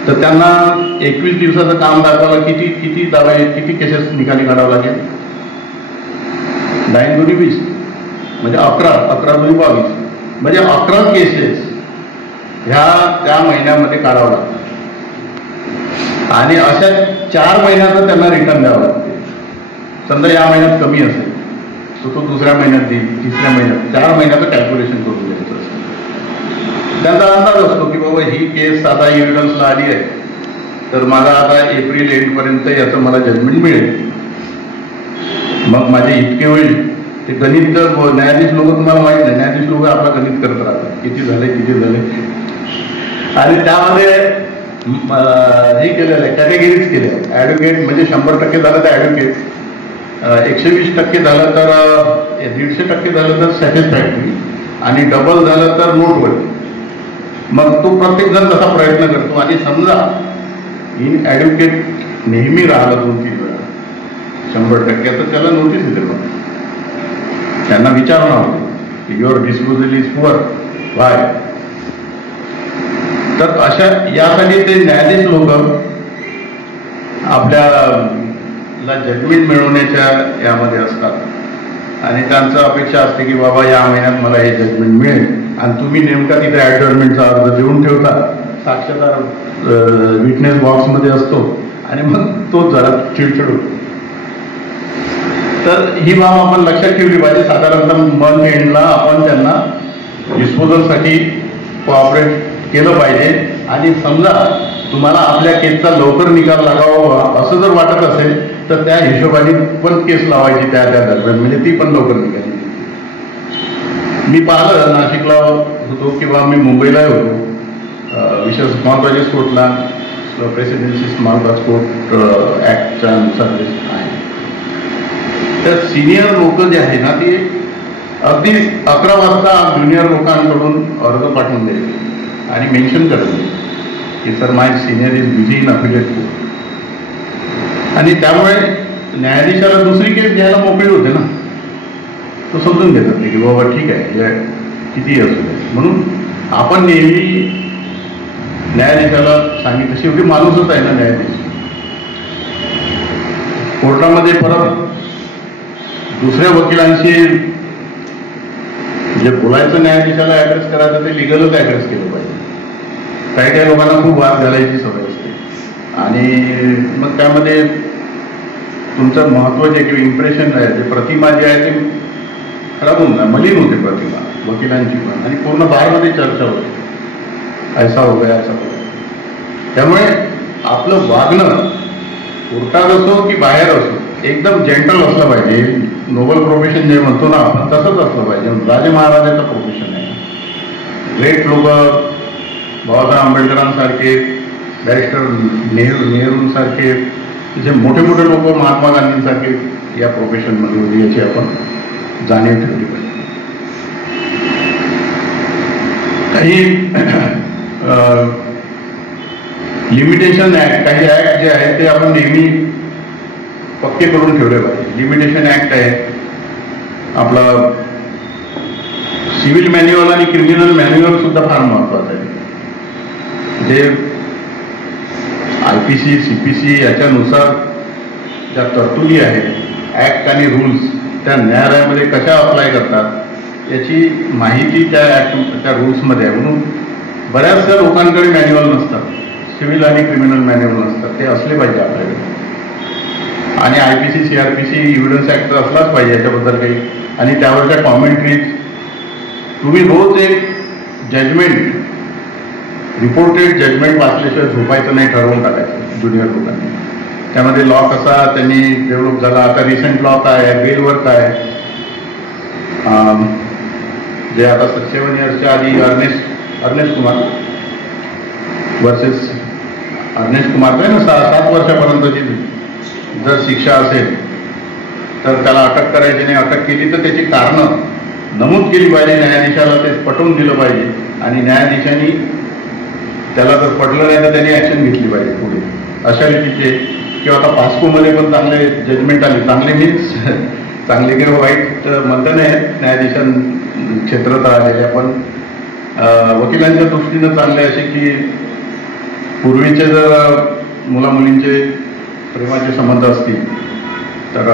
तर त्यांना 21 दिवसाचं काम दाखवायला किती दावे, किती केसेस निकाली काढावं लागेल? 9×20 म्हणजे 11 × 22 म्हणजे 11 केसेस ह्या त्या महिन्यामध्ये काढावं लागतात. आणि अशा 4 महिन्याचं त्यांना रिटर्न द्यावं लागते. समजा या महिन्यात कमी असेल तर तो दुसऱ्या महिन्यात देईल, तिसऱ्या महिन्यात, 4 महिन्याचं कॅल्क्युलेशन करून द्यायचं असतं. त्यांचा अंदाज असतो की बाबा ही केस आता एव्हिडन्सला आली आहे तर मला आता एप्रिल एंडपर्यंत याचं मला जजमेंट मिळेल, मग माझे इतके होईल. ते गणित न्यायाधीश लोक, तुम्हाला माहित नाही, न्यायाधीश लोक आपला गणित करत राहतात, किती झाले आणि त्यामध्ये हे केलेलं आहे, कॅटेगरीज केल्या. ॲडव्होकेट म्हणजे 100% झालं तर ॲडव्होकेट, 120% झालं तर 150% झालं तर सॅटिस्फॅक्टरी आणि डबल झालं तर नोटवर्दी. मग तो प्रत्येक जण तसा प्रयत्न करतो. आणि समजा इन ॲडव्होकेट नेहमी राहिला 2-3 वेळा 100%, तर त्याला नोटीस येते. मग त्यांना विचारणं होते की your disposal is poor, Y. तर अशा यासाठी ते न्यायाधीश लोक आपल्याला जजमेंट मिळवण्याच्या यामध्ये असतात आणि त्यांचं अपेक्षा असते की बाबा या महिन्यात मला हे जजमेंट मिळेल. आणि तुम्ही नेमका तिथे ॲडजर्नमेंटचा अर्ज देऊन ठेवता, साक्षीदार विटनेस बॉक्समध्ये असतो आणि मग तो जरा चिडचिड होतो. तर ही बाब आपण लक्षात ठेवली पाहिजे. साधारणतः मंथ एंडला आपण त्यांना डिस्पोजलसाठी कोऑपरेट केलं पाहिजे. आणि समजा तुम्हाला आपल्या केसचा लवकर निकाल लागावा असं जर वाटत असेल तर त्या हिशोबाने पण केस लावायची त्या दरम्यान, म्हणजे ती पण लवकर निघाली. मी पाहिलं, नाशिकला होतो किंवा मी मुंबईला होतो, विशेष स्मॉल बाजेस कोर्टला प्रेसिडेन्सी स्मॉल बाज कोर्ट ॲक्टच्या अनुसार आहे. तर सिनियर लोक जे आहे ना ते अगदी 11 वाजता ज्युनियर लोकांकडून अर्ज पाठवून द्यायचे आणि मेन्शन करायचे की sir my senior is busy in affiliate court. आणि त्यामुळे न्यायाधीशाला दुसरी केस घ्यायला मोकळी होते ना, तो समजून घेतात की बाबा ठीक आहे किती असू दे. म्हणून आपण नेहमी न्यायाधीशाला सांगितलं, शेवटी माणूसच आहे ना न्यायाधीश. कोर्टामध्ये परत दुसऱ्या वकिलांशी जे बोलायचं, न्यायाधीशाला ॲड्रेस करायचं ते लिगलच ॲड्रेस केलं पाहिजे. काही लोकांना खूप वाद घालायची सवय असते आणि मग त्यामध्ये तुमचं महत्व जे किंवा इम्प्रेशन आहे, जे प्रतिमा जी आहे ती खराब होऊन मलिन होते प्रतिमा वकिलांची पण, आणि पूर्ण बारमध्ये चर्चा होते. ऐसा हो गया ऐसा हो गया. त्यामुळे आपलं वागणं कोर्टात असो की बाहेर असो एकदम जेंटल असलं पाहिजे. नोबल प्रोफेशन जे म्हणतो ना आपण तसंच असलं पाहिजे. राजे महाराजांचं प्रोफेशन आहे. ग्रेट लोक बाबासाहेब आंबेडकरांसारखे, बॅरिस्टर नेहरूंसारखे जे मोठे मोठे लोक, महात्मा गांधींसारखे या प्रोफेशनमध्ये होते याची आपण जाणीव ठेवली पाहिजे. काही लिमिटेशन ऍक्ट, काही ऍक्ट जे आहेत ते आपण नेहमी पक्के करून ठेवले पाहिजे. लिमिटेशन ऍक्ट आहे आपला, सिव्हिल मॅन्युअल आणि क्रिमिनल मॅन्युअल सुद्धा फार महत्वाचं आहे. जे IPC CPC याच्यानुसार ज्या तरतुदी आहेत ऍक्ट आणि रूल्स त्या न्यायालयामध्ये कशा अप्लाय करतात याची माहिती त्या रूल्समध्ये आहे. म्हणून बऱ्याचशा लोकांकडे मॅन्युअल नसतात, सिव्हिल आणि क्रिमिनल मॅन्युअल नसतात. ते असले पाहिजे आपल्याकडे. आणि IPC CRPC एव्हिडन्स ऍक्ट असलाच पाहिजे याच्याबद्दल काही. आणि त्यावरच्या कॉमेंट्रीज तुम्ही रोज एक जजमेंट, रिपोर्टेड जजमेंट वाचल्याशिवाय झोपायचं नाही ठरवून टाकायचं ज्युनियर लोकांनी. त्यामध्ये लॉ कसा त्यांनी डेव्हलप झाला, आता रिसेंट लॉ काय आहे, बेलवर काय, जे आता 7 इयर्सच्या आधी अर्नेस्ट कुमार वर्सेस अर्नेस्ट कुमार काय ना 7 वर्षापर्यंतची जर शिक्षा असेल तर त्याला अटक करायची नाही. अटक केली तर त्याची कारणं नमूद केली पाहिजे, न्यायाधीशाला ते पटवून दिलं पाहिजे आणि न्यायाधीशांनी त्याला जर पटलं नाही तर त्यांनी ऍक्शन घेतली पाहिजे पुढे. अशा रीतीचे किंवा आता पास्कोमध्ये पण चांगले जजमेंट आले. चांगले मीन्स चांगले किंवा वाईट म्हणता नाही, न्यायाधीशां क्षेत्रात आलेले, पण वकिलांच्या दृष्टीनं चांगले असे की पूर्वीचे जर मुलामुलींचे प्रेमाचे संबंध असतील तर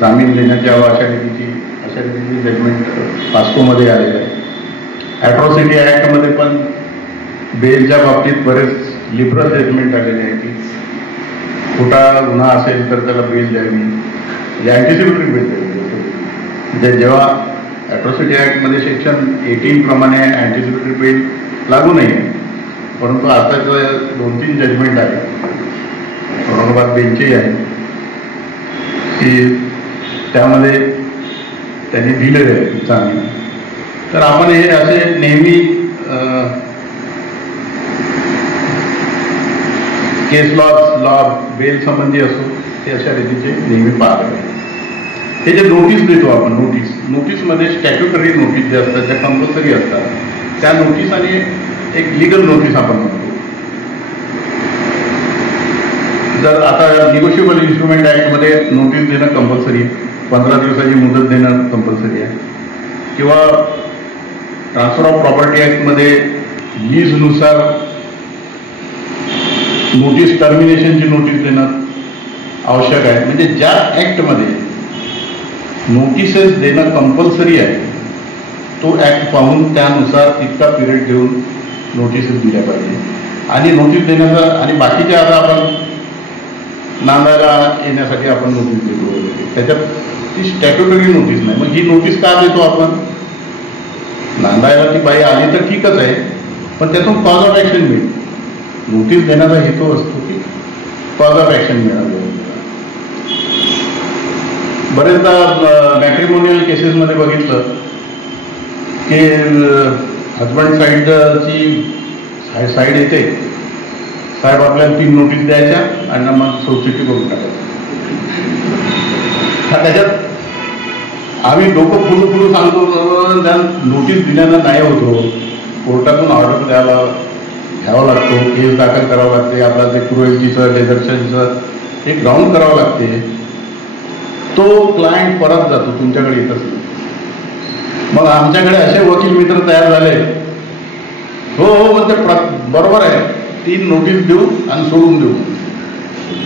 जामीन देण्यात यावं अशा रीतीची जजमेंट पास्कोमध्ये आलेलं आहे. ॲट्रॉसिटी ॲक्टमध्ये पण बेलच्या बाबतीत बरेच लिबरल जजमेंट आलेले आहे की खोटा गुन्हा असेल तर त्याला बेल द्यावी, म्हणजे अँटिसिपेटरी बेल द्यावी. म्हणजे जेव्हा ॲट्रॉसिटी ॲक्टमध्ये सेक्शन 18 प्रमाणे अँटिसिपेटरी बेल लागू नाही आहे, परंतु आताचं 2-3 जजमेंट आहे औरंगाबाद बेंचही आहे की त्यामध्ये त्यांनी दिलेले आहे जामीन. तर आपण हे असे नेहमी केस लॉ बेल संबंधी असो ते अशा रीतीचे नेहमी पाहत आहे. हे जे नोटीस देतो आपण, नोटीसमध्ये स्टॅट्युटरी नोटीस जे असतात त्या कंपल्सरी असतात. त्या नोटीस आणि एक लिगल नोटीस आपण म्हणतो. जर आता निगोशिएबल इन्स्ट्रुमेंट ॲक्टमध्ये नोटीस देणं कंपल्सरी आहे, 15 दिवसाची मुदत देणं कंपल्सरी आहे. किंवा ट्रान्सफर ऑफ प्रॉपर्टी ॲक्टमध्ये लीजनुसार नोटीस, टर्मिनेशनची नोटीस देणं आवश्यक आहे. म्हणजे ज्या ॲक्टमध्ये नोटिसेस देणं कंपल्सरी आहे तो ॲक्ट पाहून त्यानुसार तितका पिरियड घेऊन नोटिसेस दिल्या पाहिजे. आणि नोटीस देण्याचा आणि बाकीच्या आता आपण नांदायला येण्यासाठी आपण नोटीस देतो वगैरे, त्याच्यात ती स्टॅट्युटरी नोटीस नाही. मग ही नोटीस का देतो आपण? नांदायला ती बाई आली तर ठीकच आहे, पण त्यातून कॉज ऑफ ॲक्शन मिळेल. नोटीस देण्याचा हेतू असतो की कॉज ऑफ ॲक्शन मिळालं. बरेचदा मॅट्रिमोनियल केसेसमध्ये बघितलं की हजबंड साईडची साईड येते, साहेब आपल्याला 3 नोटीस द्यायच्या आणि मग सोडचिठ्ठी करून टाकायचं. त्याच्यात आम्ही डोकं फुडू सांगतो, त्या नोटीस दिल्यानं नाही होतो, कोर्टातून ऑर्डर घ्यावं लागतो, केस दाखल करावं लागते, आपला जे क्रुएल्टीचं डेझर्शनचं हे ग्राउंड करावं लागते. तो क्लायंट परत जातो, तुमच्याकडे येतच नाही. मग आमच्याकडे असे वकील मित्र तयार झाले, हो मग ते बरोबर आहे, 3 नोटीस देऊ आणि सोडून देऊ,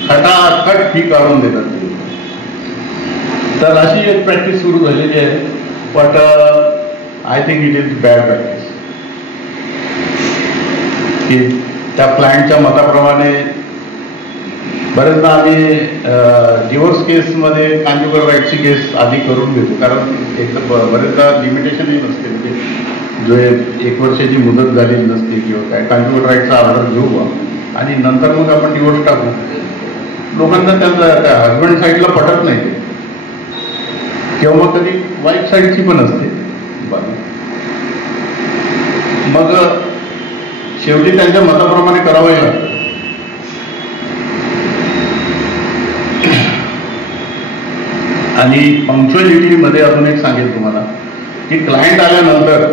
खटाखट फी काढून देतात. तर अशी एक प्रॅक्टिस सुरू झालेली आहे. But I think it is bad practice की त्या क्लायंटच्या मताप्रमाणे बरेचदा आम्ही डिवोर्स केसमध्ये कांजुगल राईटची केस आधी करून घेतो, कारण एक बरेचदा लिमिटेशनही नसते. म्हणजे जो एक वर्षाची मुदत झालेली नसते किंवा काय कॉन्ट्रिब्युटर राईटचा ऑर्डर घेऊ बा आणि नंतर मग आपण डिवोर्स टाकू. लोकांना त्या हजबंड साईडला पटत नाही ते, किंवा मग कधी वाईफ साईडची पण असते. मग शेवटी त्यांच्या मताप्रमाणे करावंही लागतं. आणि पंक्च्युअलिटीमध्ये अजून एक सांगेल तुम्हाला की क्लायंट आल्यानंतर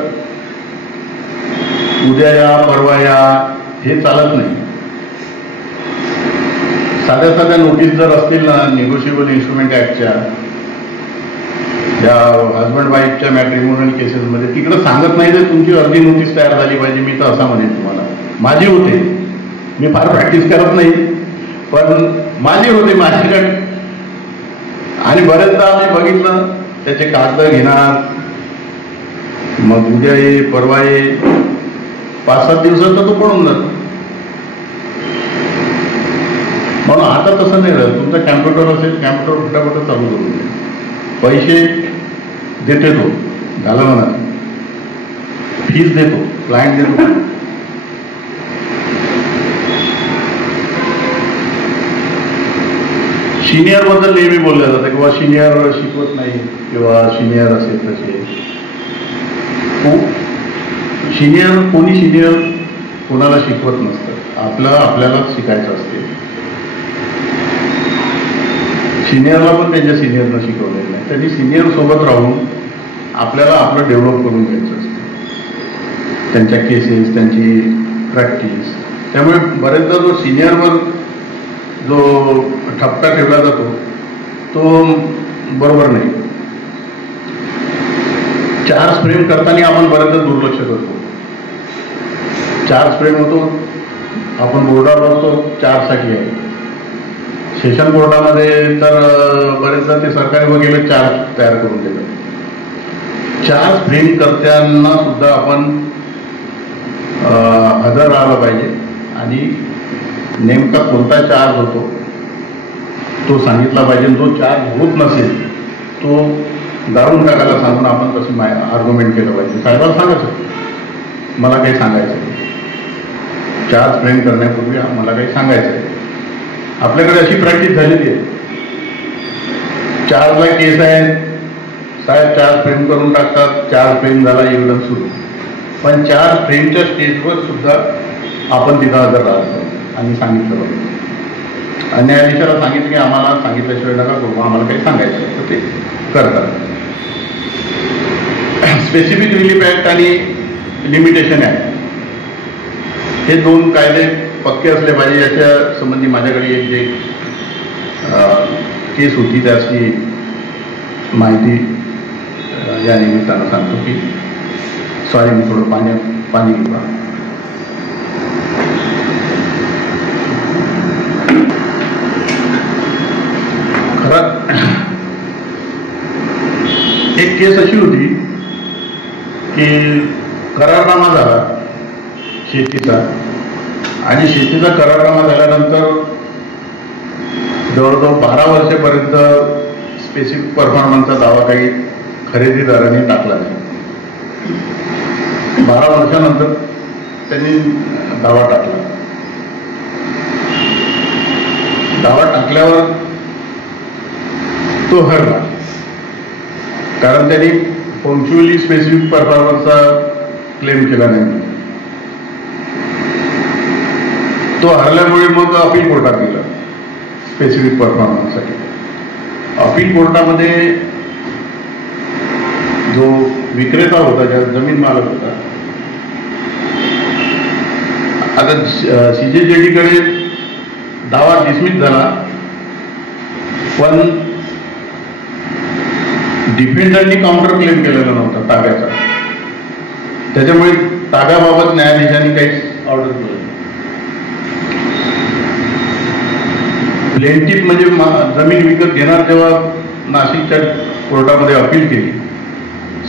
उद्या या परवा या हे चालत नाही. साध्या साध्या नोटीस जर असतील ना निगोशिएबल इन्स्ट्रुमेंट ऍक्टच्या, त्या हजबंड वाईफच्या मॅट्रिमोनियल केसेसमध्ये तिकडं सांगत नाही तर तुमची अर्धी नोटीस तयार झाली पाहिजे. मी तर असा म्हणेन तुम्हाला, माझी होते, मी फार प्रॅक्टिस करत नाही पण माझी होते माझ्याकडे. आणि बरेचदा आम्ही बघितलं त्याचे कागद घेणार, मग उद्या ये परवा ये, 5-7 दिवसात तो पडून जातो. म्हणून आता तसं नाही राहत. तुमचा कॅम्प्युटर असेल, कॅम्प्युटर फटाफट चालू करून दे, पैसे देते तो, झालं म्हणा, फीस देतो, क्लायंट देतो. सिनियर बद्दल नेहमी बोललं जातं किंवा सिनियर शिकवत नाही किंवा सिनियर असेल तसे. सिनियर कोणी सिनियर कोणाला शिकवत नसतं, आपल्यालाच शिकायचं असते. सिनियरला पण त्यांच्या सिनियरनं शिकवलेलं नाही. त्यांनी सिनियर सोबत राहून आपल्याला आपलं डेव्हलप करून घ्यायचं असतं, त्यांच्या केसेस, त्यांची प्रॅक्टिस. त्यामुळे बरेचदा जो सिनियरवर जो ठपका ठेवला जातो तो बरोबर नाही. चार्ज फ्रेम करताना आपण बरेचदा दुर्लक्ष करतो. चार्ज फ्रेम होतो, आपण बोर्डावर बघतो चार्जसाठी आहे. सेशन कोर्टामध्ये तर बरेचदा ते सरकारी वकील चार्ज तयार करून देतात. चार्ज फ्रेम करत्यांना सुद्धा आपण हजर राहायला पाहिजे आणि नेमका कोणता चार्ज होतो तो सांगितला पाहिजे. जो चार्ज होत नसेल तो दारून टाकायला सांगून आपण तसं आर्ग्युमेंट केलं पाहिजे. साहेबाला सांगायचं मला काही सांगायचं आहे, चार्ज फ्रेम करण्यापूर्वी मला काही सांगायचं आहे. आपल्याकडे अशी प्रॅक्टिस झालेली आहे, चार्जला केस आहे, साहेब चार्ज फ्रेम करून टाकतात, चार्ज फ्रेम झाला, एव्हिडन्स सुरू. पण चार्ज फ्रेमच्या स्टेजवर सुद्धा आपण तिथं हजर राहतो आणि सांगितलं पाहिजे. आणि न्यायाधीशाला सांगितलं की आम्हाला सांगितल्याशिवाय नका करू, आम्हाला काही सांगायचं आहे, तर ते करतात. स्पेसिफिक रिलीफ ऍक्ट आणि लिमिटेशन ऍक्ट हे 2 कायदे पक्के असले पाहिजे. याच्या संबंधी माझ्याकडे एक जे केस होती त्याची माहिती या निमित्तानं सांगतो की सॉरी मी थोडं पाणी घेऊ. एक केस अशी होती की करारनामा झाला शेतीचा, आणि शेतीचा करारनामा झाल्यानंतर जवळजवळ 12 वर्षापर्यंत स्पेसिफिक परफॉर्मन्सचा दावा काही खरेदीदारांनी टाकला नाही. 12 वर्षानंतर त्यांनी दावा टाकला. दावा टाकल्यावर तो हरला, कारण त्यांनी पंक्च्युअली स्पेसिफिक परफॉर्मन्सचा क्लेम केला नाही. तो हरल्यामुळे मग अपील कोर्टात गेला स्पेसिफिक परफॉर्मन्ससाठी. अपील कोर्टामध्ये जो विक्रेता होता, ज्या जमीन मालक होता, आता CJJD कडे दावा डिसमिस झाला, पण डिफेंडरनी काउंटर क्लेम केलेला नव्हता ताब्याचा. त्याच्यामुळे ताब्याबाबत न्यायाधीशांनी काहीच ऑर्डर केलं. प्लेंटिफ म्हणजे जमीन विकत घेणार जेव्हा नाशिकच्या कोर्टामध्ये अपील केली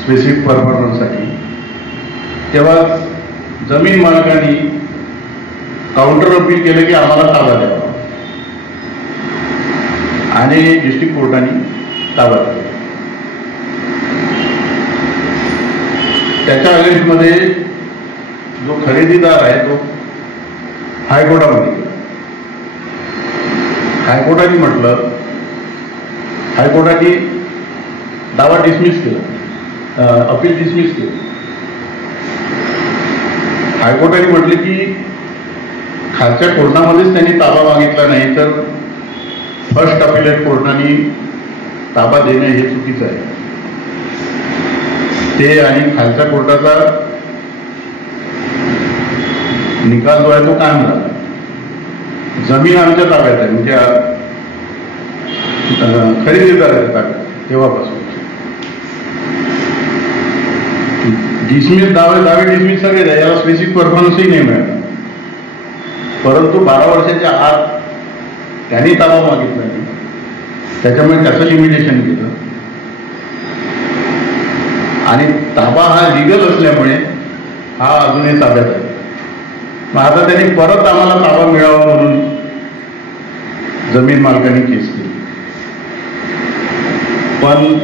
स्पेसिफिक परफॉर्मन्ससाठी, तेव्हा जमीन मालकांनी काउंटर अपील केलं की आम्हाला ताबा द्यावा, आणि डिस्ट्रिक्ट कोर्टाने ताबा दिला. त्याच्या अगेन्स्टमध्ये जो खरेदीदार आहे तो हायकोर्टामध्ये गेला. हायकोर्टाने म्हटलं, हायकोर्टाने दावा डिसमिस केला, अपील डिसमिस केलं. हायकोर्टाने म्हटलं की खालच्या कोर्टामध्येच त्यांनी ताबा मागितला नाही तर फर्स्ट अपिलेट कोर्टाने ताबा देणं हे चुकीचं आहे. ते आणि खालच्या कोर्टाचा निकाल जो आहे तो कायम झाला. जमीन आमच्या ताब्यात आहे, म्हणजे खरेदीदाराच्या ताब्यात तेव्हापासून. डिसमिस दावे डिसमिस सगळे आहे, याला स्पेसिफिक परफॉर्मन्सही नाही मिळाला. परंतु 12 वर्षाच्या आत त्यांनी ताबा मागितला नाही, त्याच्यामुळे त्याचं लिमिटेशन केलं. आणि ताबा हा लिगल असल्यामुळे हा अजूनही ताब्यात आहे. मग आता त्यांनी परत आम्हाला ताबा मिळावा म्हणून जमीन मालकांनी केस केली. पण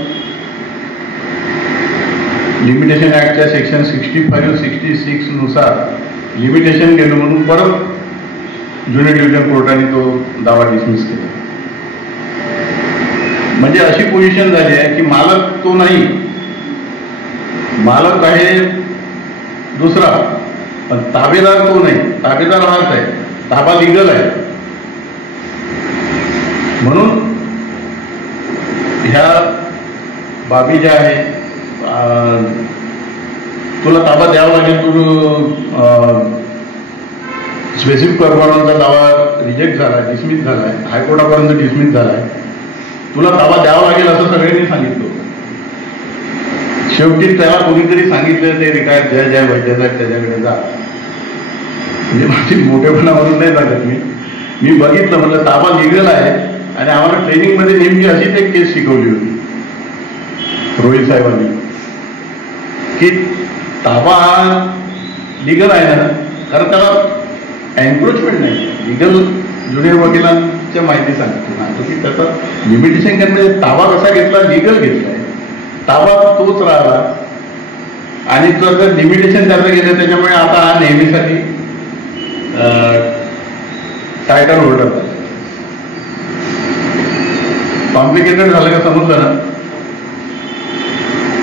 लिमिटेशन ऍक्टच्या सेक्शन 65-66 नुसार लिमिटेशन गेलं म्हणून परत ज्युनियर डिव्हिजन कोर्टाने तो दावा डिसमिस केला. म्हणजे अशी पोझिशन झाली आहे की मालक तो नाही, मालक आहे दुसरा, पण ताबेदार तो नाही. ताबेदार हाच आहे, ताबा लिगल आहे. म्हणून ह्या बाबी ज्या आहे, तुला ताबा द्यावा लागेल, तू स्पेसिफिक परफॉर्मन्सचा दावा रिजेक्ट झाला, डिसमिस झाला आहे, हायकोर्टापर्यंत डिसमिस झाला आहे, तुला ताबा द्यावा लागेल असं सगळ्यांनी सांगितलं. शेवटी त्याला कोणीतरी सांगितलं ते रिटायर्ड जय वैद्य आहेत त्याच्याकडे जा. म्हणजे माझी मोठेपणा म्हणून नाही सांगत मी बघितलं, म्हटलं ताबा लिगल आहे. आणि आम्हाला ट्रेनिंगमध्ये नेमकी अशीच एक केस शिकवली होती रोहित साहेबांनी की ताबा हा लिगल आहे ना, कारण त्याला एन्क्रोचमेंट नाही. लिगल ज्युनियर वकिलांच्या माहिती सांगतो की त्याचं लिमिटेशन काय, म्हणजे ताबा कसा घेतला, लिगल घेतलाय, ताबा तोच राहिला. आणि जर लिमिटेशन त्याचं गेलं त्याच्यामुळे आता हा नेहमीसाठी टायटल होल्डर. कॉम्प्लिकेटेड झालं का, समजलं ना?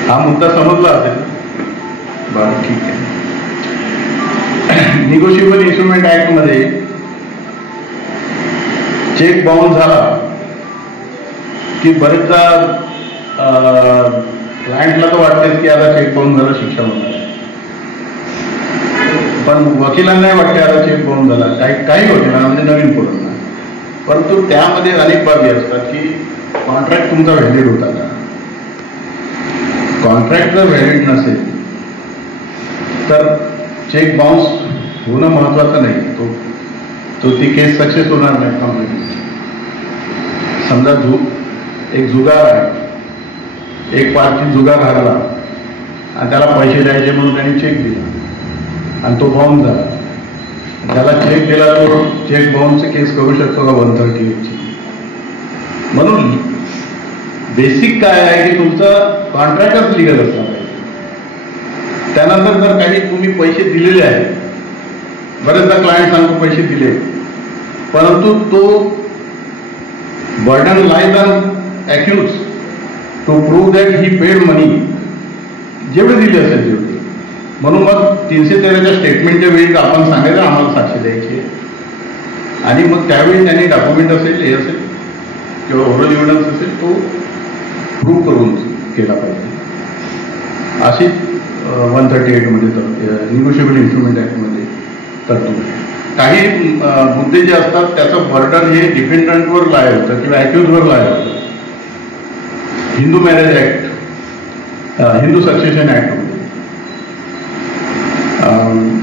हा मुद्दा समजला असेल. बरं, ठीक आहे. निगोशिएबल इन्स्ट्रुमेंट ऍक्ट मध्ये चेक बाउन्स झाला की बरेचदा क्लायंटला तर वाटतेच की आता चेक बाउन्स झाला शिक्षा होणार आहे, पण वकिलांनाही वाटते आता चेक बाउन्स झाला, काही वकिलांना म्हणजे नवीन पोरांना. परंतु त्यामध्ये अनेक बाबी असतात की कॉन्ट्रॅक्ट तुमचा व्हॅलिड होता का. कॉन्ट्रॅक्ट जर व्हॅलिड नसेल तर चेक बाउन्स होणं महत्वाचं नाही, तो ती केस सक्सेस होणार नाही कम्प्लीटली. समजा एक जुगार आहे, एक पार्टी जुगार हरला आणि त्याला पैसे द्यायचे म्हणून त्यांनी चेक दिला आणि तो बाउन्स झाला. त्याला चेक दिला, तो चेक बाउन्सची केस करू शकतो का 138ची. म्हणून बेसिक काय आहे की तुमचं कॉन्ट्रॅक्टच लिगल असला पाहिजे. त्यानंतर जर काही तुम्ही पैसे दिलेले आहेत, बरेचदा क्लायंट सांगतो पैसे दिले, परंतु तो burden lies on accused to prove that he paid money, जेवढे दिले असेल तेवढे. म्हणून मग 313च्या स्टेटमेंटच्या वेळी आपण सांगायचं आम्हाला साक्ष द्यायची, आणि मग त्यावेळी त्यांनी डॉक्युमेंट असेल, हे असेल किंवा ओरल एव्हिडन्स असेल, तो प्रूव्ह करून केला पाहिजे. अशी 138 मध्ये निगोशिएबल इन्स्ट्रुमेंट ऍक्टमध्ये तरतूद. काही मुद्दे जे असतात त्याचं बर्डन हे डिफेंडंटवर लाय होतं किंवा ॲक्युजवर लाय होतं. Hindu marriage act, Hindu succession ऍक्टमध्ये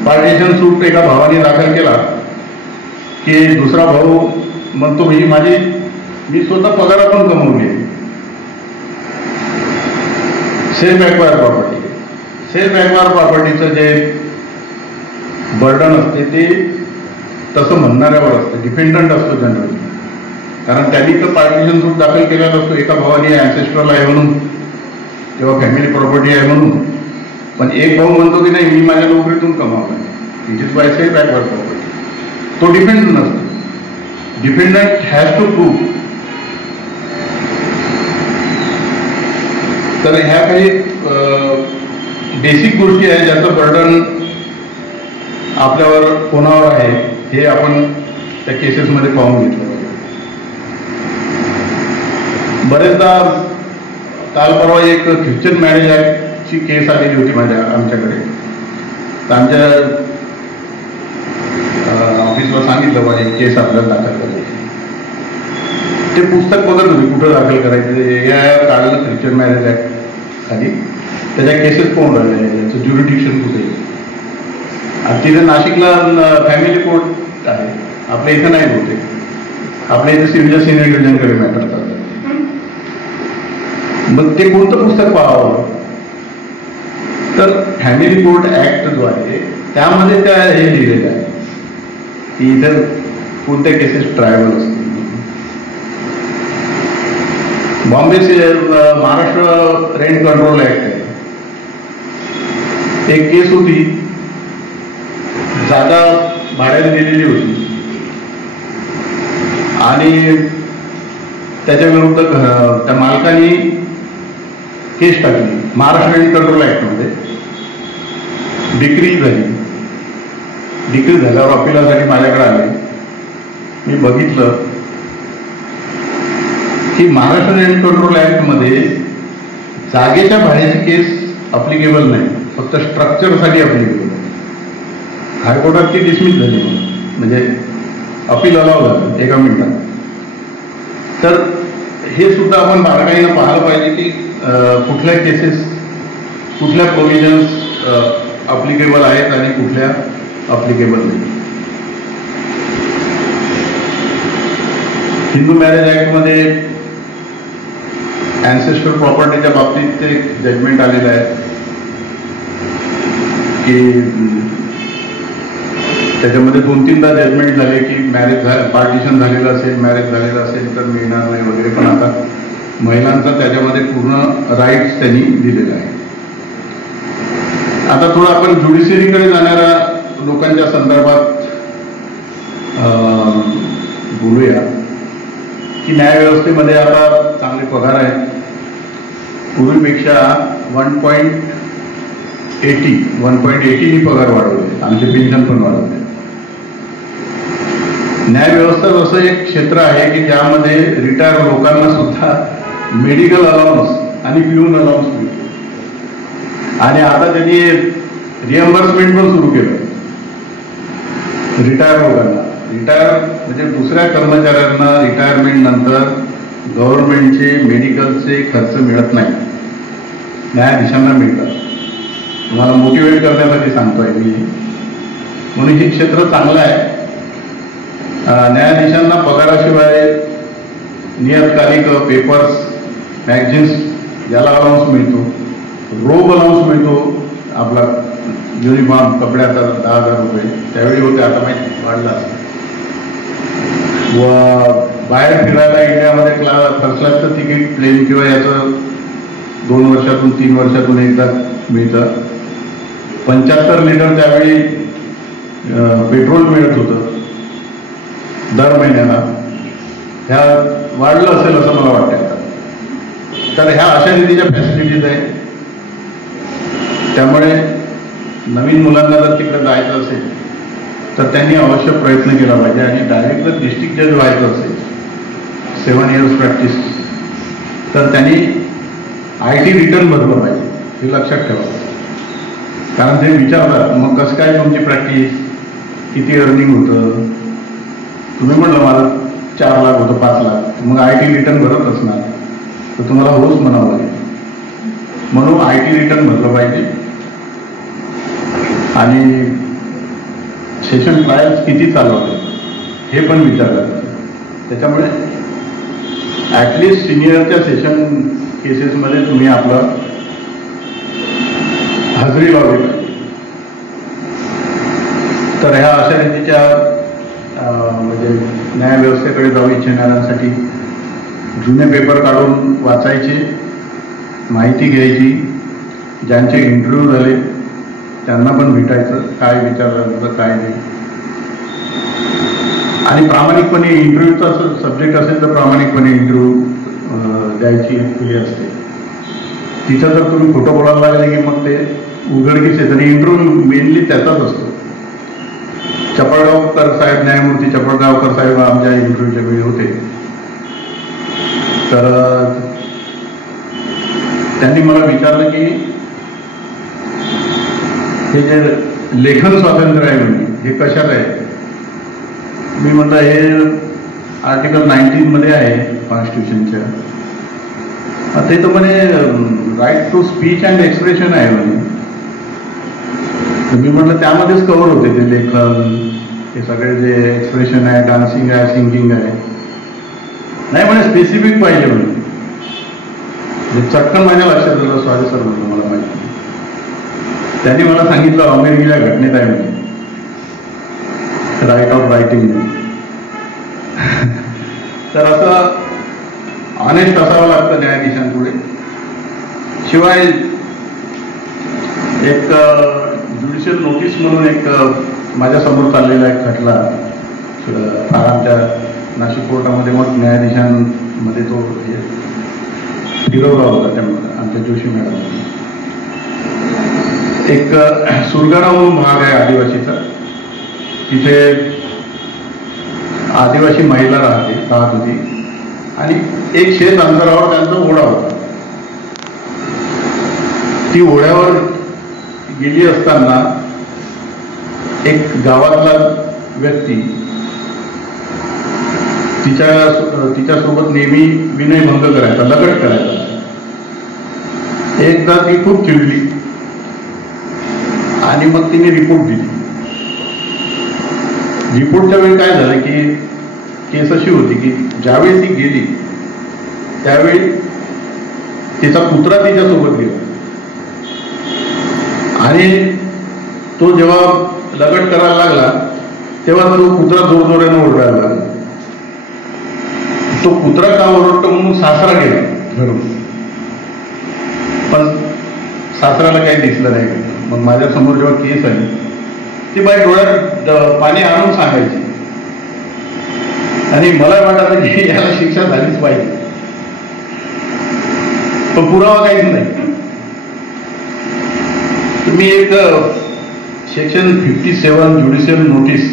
पार्टिशन सूट एका भावाने दाखल केला की दुसरा भाऊ म्हणतो ही मी स्वतः पगारातून कमवली. Self acquire property, self acquire प्रॉपर्टीचं जे बर्डन असते ते तसं म्हणणाऱ्यावर असतं, डिपेंडंट असतो जनरली. कारण त्यांनी तर पार्टिशन सूट दाखल केलेला असतो एका भावाने ॲन्सेस्ट्रल आहे म्हणून किंवा फॅमिली प्रॉपर्टी आहे म्हणून, पण एक भाऊ म्हणतो की नाही मी माझ्या नोकरीतून कमावला, it is by self backward property. तो डिपेंड नसतो. Dependent has to prove. तर ह्या काही बेसिक गोष्टी आहेत ज्याचं बर्डन आपल्यावर कोणावर आहे हे आपण त्या केसेसमध्ये पाहून घेतलं. बरेचदा काल परवा एक ख्रिश्चन मॅरेज ॲक्टची केस आलेली होती आमच्याकडे. तर आमच्या ऑफिसला सांगितलं माझी केस आपल्याला दाखल करायची. ते पुस्तक बघत होते कुठं दाखल करायचं. या काढलं ख्रिश्चन मॅरेज ॲक्ट खाली त्याच्या केसेस कोण राहिले, याचं ज्युरिडिक्शन कुठे. तिथे नाशिकला फॅमिली कोर्ट आहे, आपल्या इथं नाही होते. आपल्या इथे सिव्हिल सिनियर डिव्हिजनकडे मॅटर चालतात. मग ते कोणतं पुस्तक पाहावं, तर फॅमिली कोर्ट ऍक्ट जो आहे त्यामध्ये त्या हे लिहिलेलं आहे की इथं कोणत्या केसेस ट्रायबल असतील. Bombay Maharashtra rent control act आहे. एक केस होती, जागा भाड्याने दिलेली होती आणि त्याच्या विरुद्ध त्या मालकाने केस टाकली. महाराष्ट्र रेंट कंट्रोल ऍक्टमध्ये डिक्री झाली. डिक्री झाल्यावर अपिलासाठी माझ्याकडे आले. मी बघितलं की महाराष्ट्र रेंट कंट्रोल ऍक्टमध्ये जागेच्या भाड्याची केस अप्लिकेबल नाही, फक्त स्ट्रक्चरसाठी अप्लिकेबल. हायकोर्टात ती डिसमिस झाली, म्हणजे अपील अलाव झालं एका मिनिटात. तर हे सुद्धा आपण बारकाईनं पाहायला पाहिजे की कुठल्या केसेस कुठल्या प्रोव्हिजन्स अप्लिकेबल आहेत आणि कुठल्या अप्लिकेबल नाही. हिंदू मॅरेज ऍक्टमध्ये ॲन्सेस्टर प्रॉपर्टीच्या बाबतीत ते जजमेंट आलेलं आहे की त्याच्यामध्ये 2-3दा जजमेंट झाले की मॅरेज पार्टिशन झालेलं असेल, मॅरेज झालेलं असेल तर मिळणार नाही वगैरे. पण आता महिलांचा त्याच्यामध्ये पूर्ण राईट्स त्यांनी दिलेला आहे. आता थोडं आपण ज्युडिशियरीकडे जाणाऱ्या लोकांच्या संदर्भात बोलूया की न्यायव्यवस्थेमध्ये आता चांगले पगार आहेत. पूर्वीपेक्षा 1.80 पगार वाढवले. आमचे पेन्शन पण वाढवले. न्यायव्यवस्था असं एक क्षेत्र आहे की ज्यामध्ये रिटायर लोकांना सुद्धा मेडिकल अलाउन्स आणि पिऊन अलाउन्स मिळतो. आणि आता त्यांनी रिएम्बर्समेंट पण सुरू केलं रिटायर लोकांना. रिटायर म्हणजे दुसऱ्या कर्मचाऱ्यांना रिटायरमेंट नंतर गव्हर्नमेंटचे मेडिकलचे खर्च मिळत नाही, न्यायाधीशांना मिळतात. तुम्हाला मोटिवेट करण्यासाठी सांगतोय मी. म्हणून हे क्षेत्र चांगलं आहे. न्यायाधीशांना पगाराशिवाय नियतकालिक पेपर्स, मॅगझिन्स ज्याला अलाउन्स मिळतो, रोब अलाउन्स मिळतो. आपला युनिफॉर्म कपड्याचा 10,000 रुपये त्यावेळी होते, आता माहिती वाढला. व बाहेर फिरायला इंडियामध्ये फर्स्ट क्लासचं तिकीट प्लेन किंवा याचं 2 वर्षातून 3 वर्षातून एकदा मिळतं. 75 लिटर त्यावेळी पेट्रोल मिळत होतं दर महिन्याला. ह्या वाढलं असेल असं मला वाटतं. तर ह्या अशा रीतीच्या फॅसिलिटीज आहेत. त्यामुळे नवीन मुलांना जर तिकडे जायचं असेल तर त्यांनी अवश्य प्रयत्न केला पाहिजे. आणि डायरेक्ट जर डिस्ट्रिक्ट जज व्हायचं असेल 7 years प्रॅक्टिस, तर त्यांनी IT रिटर्न भरलं पाहिजे. हे लक्षात ठेवा. कारण ते विचारतात मग कसं काय तुमची प्रॅक्टिस, किती अर्निंग होतं. तुम्ही म्हटलं मला 4 लाख होतं, 5 लाख, मग IT रिटर्न भरत असणार तर तुम्हाला होच म्हणावं लागेल. म्हणून IT रिटर्न भरलं पाहिजे. आणि सेशन ट्रायल्स किती चालवले हे पण विचारलं. त्याच्यामुळे ॲटलिस्ट सिनियरच्या सेशन केसेसमध्ये तुम्ही आपलं हजेरी लावली पाहिजे. तर ह्या अशा रीतीच्या म्हणजे न्यायव्यवस्थेकडे जाऊ इच्छिणाऱ्यांसाठी जुने पेपर काढून वाचायचे, माहिती घ्यायची, ज्यांचे इंटरव्ह्यू झाले त्यांना पण भेटायचं, काय विचारलं काय नाही. आणि प्रामाणिकपणे इंटरव्ह्यूचा सब्जेक्ट असेल तर प्रामाणिकपणे इंटरव्ह्यू द्यायची खुली असते. तिथं जर तुम्ही खोटं बोलायला लागले की मग ते उघडकीस येतं. आणि इंटरव्ह्यू मेनली त्याचाच असतो. चपळगावकर साहेब, न्यायमूर्ती चपळगावकर साहेब आमच्या इंटरव्ह्यूच्या वेळी होते, तर त्यांनी मला विचारलं की हे जे लेखन स्वातंत्र्य आहे म्हणजे हे कशात आहे. मी म्हटलं हे आर्टिकल 19 मध्ये आहे कॉन्स्टिट्यूशनच्या. ते तर म्हणे right to speech and expression आहे म्हणे. मी म्हटलं त्यामध्येच कव्हर होते ते लेखन, हे सगळे जे एक्सप्रेशन आहे, डान्सिंग आहे, सिंगिंग आहे. नाही म्हणे स्पेसिफिक पाहिजे म्हणे. चटकन माझ्या लक्षात आलं, स्वारी सर म्हणलं मला माहिती. त्यांनी मला सांगितलं अमेरिकेच्या घटनेत आहे म्हणे राईट ऑफ रायटिंग. तर असं ऑनेस्ट असावं लागतं न्यायाधीशांपुढे. शिवाय एक ज्युडिशियल नोटीस म्हणून एक माझ्या समोर चाललेला एक खटला फार आमच्या नाशिक कोर्टामध्ये, मग न्यायाधीशांमध्ये तो फिरवला होता त्यामुळे आमच्या जोशी मॅडम. एक सुरगाणा म्हणून भाग आहे आदिवासीचा, तिथे आदिवासी महिला राहत होती आणि एक शेत अंतरावर त्यांचा ओढा होता. ती ओढ्यावर गेली असताना एक गावातला व्यक्ती तिच्यासोबत नेहमी विनयभंग करायचा, लगट करायचा. एकदा ती खूप चिडली आणि मग तिने रिपोर्ट दिली. रिपोर्टच्या वेळी काय झालं की केस अशी होती की ज्यावेळी ती गेली त्यावेळी तिचा कुत्रा तिच्यासोबत गेला आणि तो जेव्हा लगट करायला लागला तेव्हा तो कुत्रा जोरजोराने ओरडायला लागला. तो कुत्रा का ओरडतो म्हणून सासरा गेला घरून, पण सासऱ्याला काही दिसलं नाही. मग माझ्या समोर जेव्हा केस आली ती बाई डोळ्यात पाणी आणून सांगायची आणि मला वाटतं की याला शिक्षा झालीच पाहिजे, पण पुरावा काहीच नाही. तुम्ही एक सेक्शन 57 ज्युडिशियल नोटीस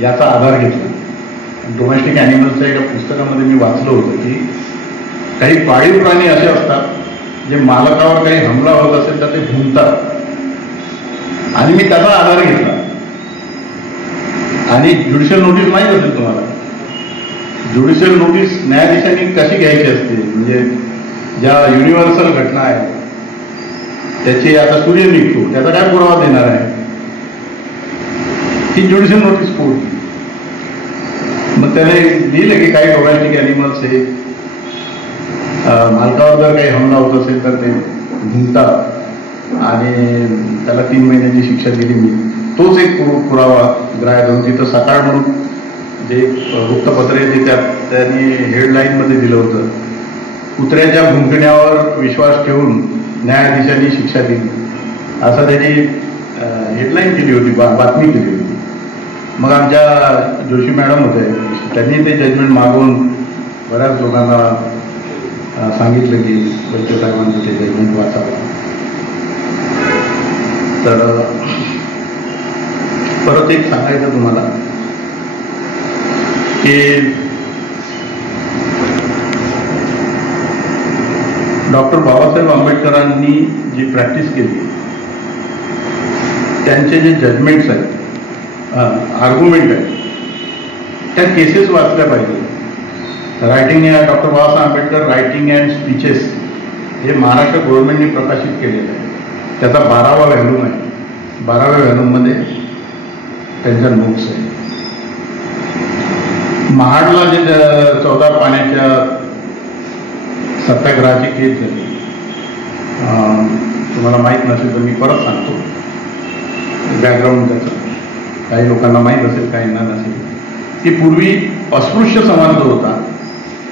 याचा आधार घेतला. डोमेस्टिक ॲनिमल्सच्या एका पुस्तकामध्ये मी वाचलं होतं की काही पाळीव प्राणी असे असतात जे मालकावर काही हमला होत असेल तर ते भुंकतात, आणि मी त्याचा आधार घेतला. आणि ज्युडिशियल नोटीस माहीत असेल तुम्हाला, ज्युडिशियल नोटीस न्यायाधीशांनी कशी घ्यायची असते, म्हणजे ज्या युनिव्हर्सल घटना आहेत त्याची आता सूर्य निघतो त्याचा काय पुरावा देणार आहे, ती ज्युडिशियल नोटीस फोडली. मग त्याने लिहिलं की काही डोमेस्टिक ॲनिमल्स हे मालकावर जर काही हमला होत असेल तर ते भुंकतात आणि त्याला 3 महिन्याची शिक्षा दिली. मी तोच एक पुरावा ग्राह्य धरून तिथं सकाळ म्हणून जे वृत्तपत्र आहे ते त्यांनी हेडलाईनमध्ये दिलं होतं, कुत्र्याच्या भुंकण्यावर विश्वास ठेवून न्यायाधीशांनी शिक्षा दिली, असं त्यांनी हेडलाईन केली होती, बातमी केली होती. मग आमच्या जोशी मॅडम होते, त्यांनी ते जजमेंट मागून बऱ्याच लोकांना सांगितलं की वैद्य साहेबांचं ते जजमेंट वाचावं. तर परत एक सांगायचं तुम्हाला की डॉक्टर बाबासाहेब आंबेडकरांनी जी प्रॅक्टिस केली त्यांचे जे जजमेंट्स आहेत, आर्ग्युमेंट आहेत, त्या केसेस वाचल्या पाहिजे. Writing doctor Babasaheb Ambedkar writing and speeches हे महाराष्ट्र गव्हर्नमेंटने प्रकाशित केलेलं आहे. त्याचा 12वा व्हॅल्यूम आहे. 12व्या व्हॅल्यूममध्ये त्यांच्या नोट्स आहे. महाडला जे 14 पाण्याच्या सत्याग्रहाची केस झाली, तुम्हाला माहीत नसेल तर मी परत सांगतो बॅकग्राऊंड त्याचं, काही लोकांना माहीत असेल काहींना नसेल. की पूर्वी अस्पृश्य समाज जो होता,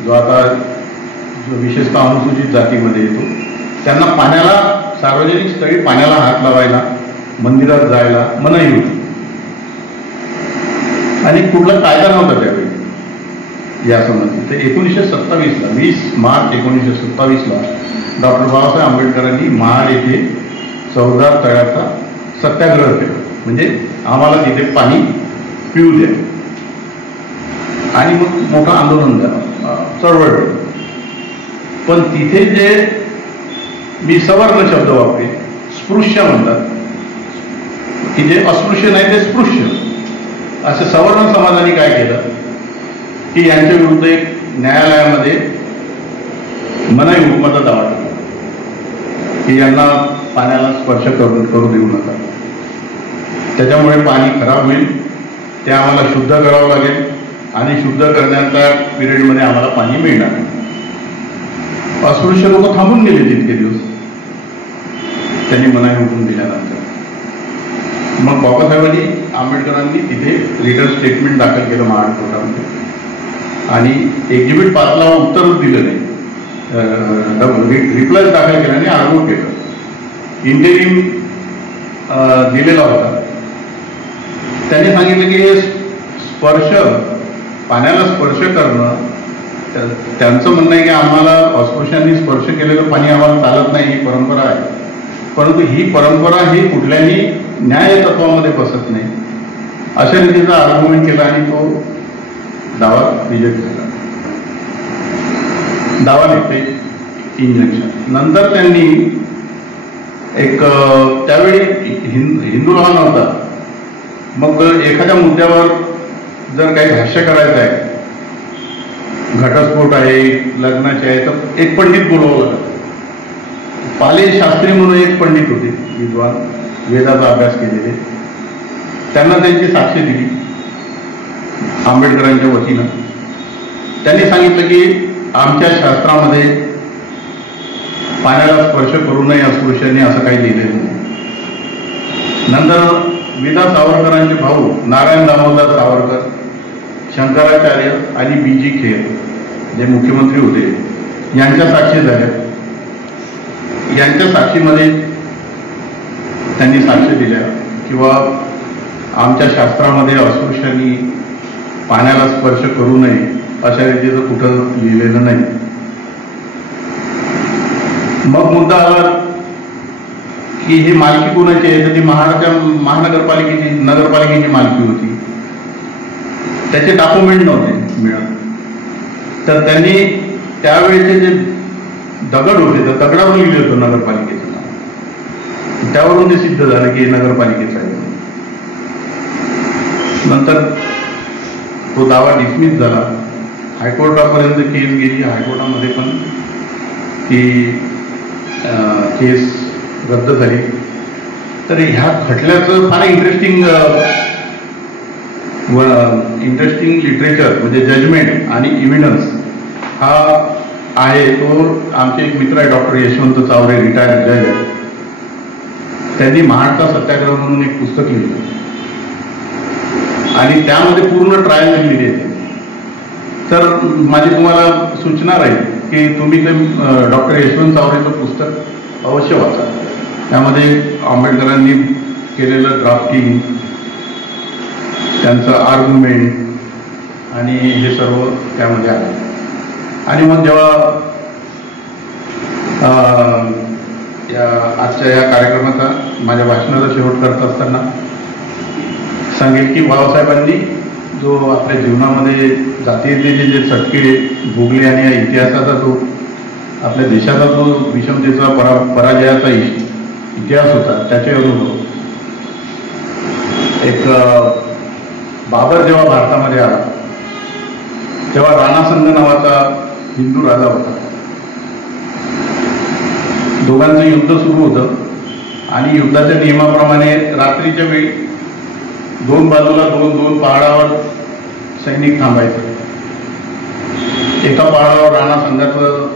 जो आता विशेषतः अनुसूचित जातीमध्ये येतो, त्यांना पाण्याला सार्वजनिक स्थळी पाण्याला हात लावायला, मंदिरात जायला मनाई होती आणि कुठला कायदा नव्हता त्यावेळी या संबंधी. तर 1927ला 20 मार्च 1927ला डॉक्टर बाबासाहेब आंबेडकरांनी महाड येथे चौदार तळ्याचा सत्याग्रह केला. म्हणजे आम्हाला तिथे पाणी पिऊ द्या. आणि मग मोठं आंदोलन झालं, चळवळ. पण तिथे जे मी सवर्ण शब्द वापरे, स्पृश्य म्हणतात, की जे अस्पृश्य नाही ते स्पृश्य, असं सवर्ण समाजाने काय केलं की यांच्या विरुद्ध एक न्यायालयामध्ये मनाई हुकुमाचा दावा केला की यांना पाण्याला स्पर्श करू देऊ नका. त्याच्यामुळे पाणी खराब होईल, ते आम्हाला शुद्ध करावं लागेल आणि शुद्ध करण्याच्या पिरियडमध्ये आम्हाला पाणी मिळणार नाही. अस्पृश्य लोक थांबून गेले तितके दिवस त्यांनी मनाई हुकूम दिल्यानंतर. मग बाबासाहेबांनी आंबेडकरांनी तिथे लीगल स्टेटमेंट दाखल केलं महाड कोर्टामध्ये आणि एक्झिबिट 5ला उत्तरच दिलं नाही, रिप्लाय दाखल केला आणि आर्ग्यू केलं. इंटेरिम दिलेला होता. त्यांनी सांगितलं की हे स्पर्श, पाण्याला स्पर्श करणं, त्यांचं म्हणणं आहे की आम्हाला अस्पृश्यांनी स्पर्श केलेलं पाणी आम्हाला चालत नाही, ही परंपरा आहे. परंतु ही परंपरा ही कुठल्याही न्याय तत्वामध्ये बसत नाही, अशा रीतीचा आर्ग्युमेंट केला आणि तो दावा रिजेक्ट झाला. दावा नाही, ते इंजेक्शन. नंतर त्यांनी एक त्यावेळी हिंदू लॉ नव्हता. मग एखाद्या मुद्द्यावर जर काही भाष्य करायचं आहे, घटस्फोट आहे, लग्नाचे आहे, तर एक पंडित बोलवावं लागतं. पाले शास्त्री म्हणून एक पंडित होते, विद्वान, वेदाचा अभ्यास केलेले. त्यांना त्यांची साक्ष दिली आंबेडकरांच्या वतीनं. त्यांनी सांगितलं की आमच्या शास्त्रामध्ये पाण्याला स्पर्श करू नये अस्पृश्यांनी असं काही लिहिलेलं नाही. नंतर विदा सावरकरांचे भाऊ नारायण दामोदर सावरकर, शंकराचार्य आणि बी.जी. खेर जे मुख्यमंत्री होते, यांच्या साक्षी झाल्या. यांच्या साक्षीमध्ये त्यांनी साक्ष दिल्या किंवा आमच्या शास्त्रामध्ये अस्पृश्यांनी पाण्याला स्पर्श करू नये अशा रीतीचं कुठं लिहिलेलं नाही. मग मुद्दा आला की ही मालकी कोणाची आहे, तर ती नगरपालिकेची मालकी होती. त्याचे डॉक्युमेंट नव्हते मिळत. तर त्यांनी त्यावेळेचे जे दगड होते तर दगडावर लिहिले होतं नगरपालिकेचं नाव. त्यावरून ते सिद्ध झालं की नगरपालिकेचं आहे. नंतर तो दावा डिसमिस झाला. हायकोर्टापर्यंत केस गेली. हायकोर्टामध्ये पण ती केस रद्द झाली. तर ह्या खटल्याचं फार इंटरेस्टिंग लिटरेचर म्हणजे जजमेंट आणि इव्हिडन्स हा आहे. तो आमचे एक मित्र आहे डॉक्टर यशवंत चावरे, रिटायर्ड जज. त्यांनी महाडचा सत्याग्रह म्हणून एक पुस्तक लिहिलं आणि त्यामध्ये पूर्ण ट्रायल लिहिली आहे. तर माझी तुम्हाला सूचना राहील की तुम्ही ते डॉक्टर यशवंत चावरेचं पुस्तक अवश्य वाचा. त्यामध्ये आंबेडकरांनी केलेलं ड्राफ्टिंग, त्यांचं आर्ग्युमेंट आणि हे सर्व त्यामध्ये आहे. आणि मग जेव्हा आजच्या या कार्यक्रमाचा माझ्या भाषणाचा शेवट करत असताना सांगेल की बाबासाहेबांनी जो आपल्या जीवनामध्ये जातीयतेचे जे चटके भोगले आणि या इतिहासाचा जो आपल्या देशाचा जो विषमतेचा पराजयाचा इतिहास होता त्याचे अनुभव. एक बाबर जेव्हा भारतामध्ये आला तेव्हा राणा संघ नावाचा हिंदू राजा होता. दोघांचं युद्ध सुरू होतं आणि युद्धाच्या नियमाप्रमाणे रात्रीच्या वेळी दोन बाजूला दोन पहाडावर सैनिक थांबायचे. एका पहाडावर राणा संघाचं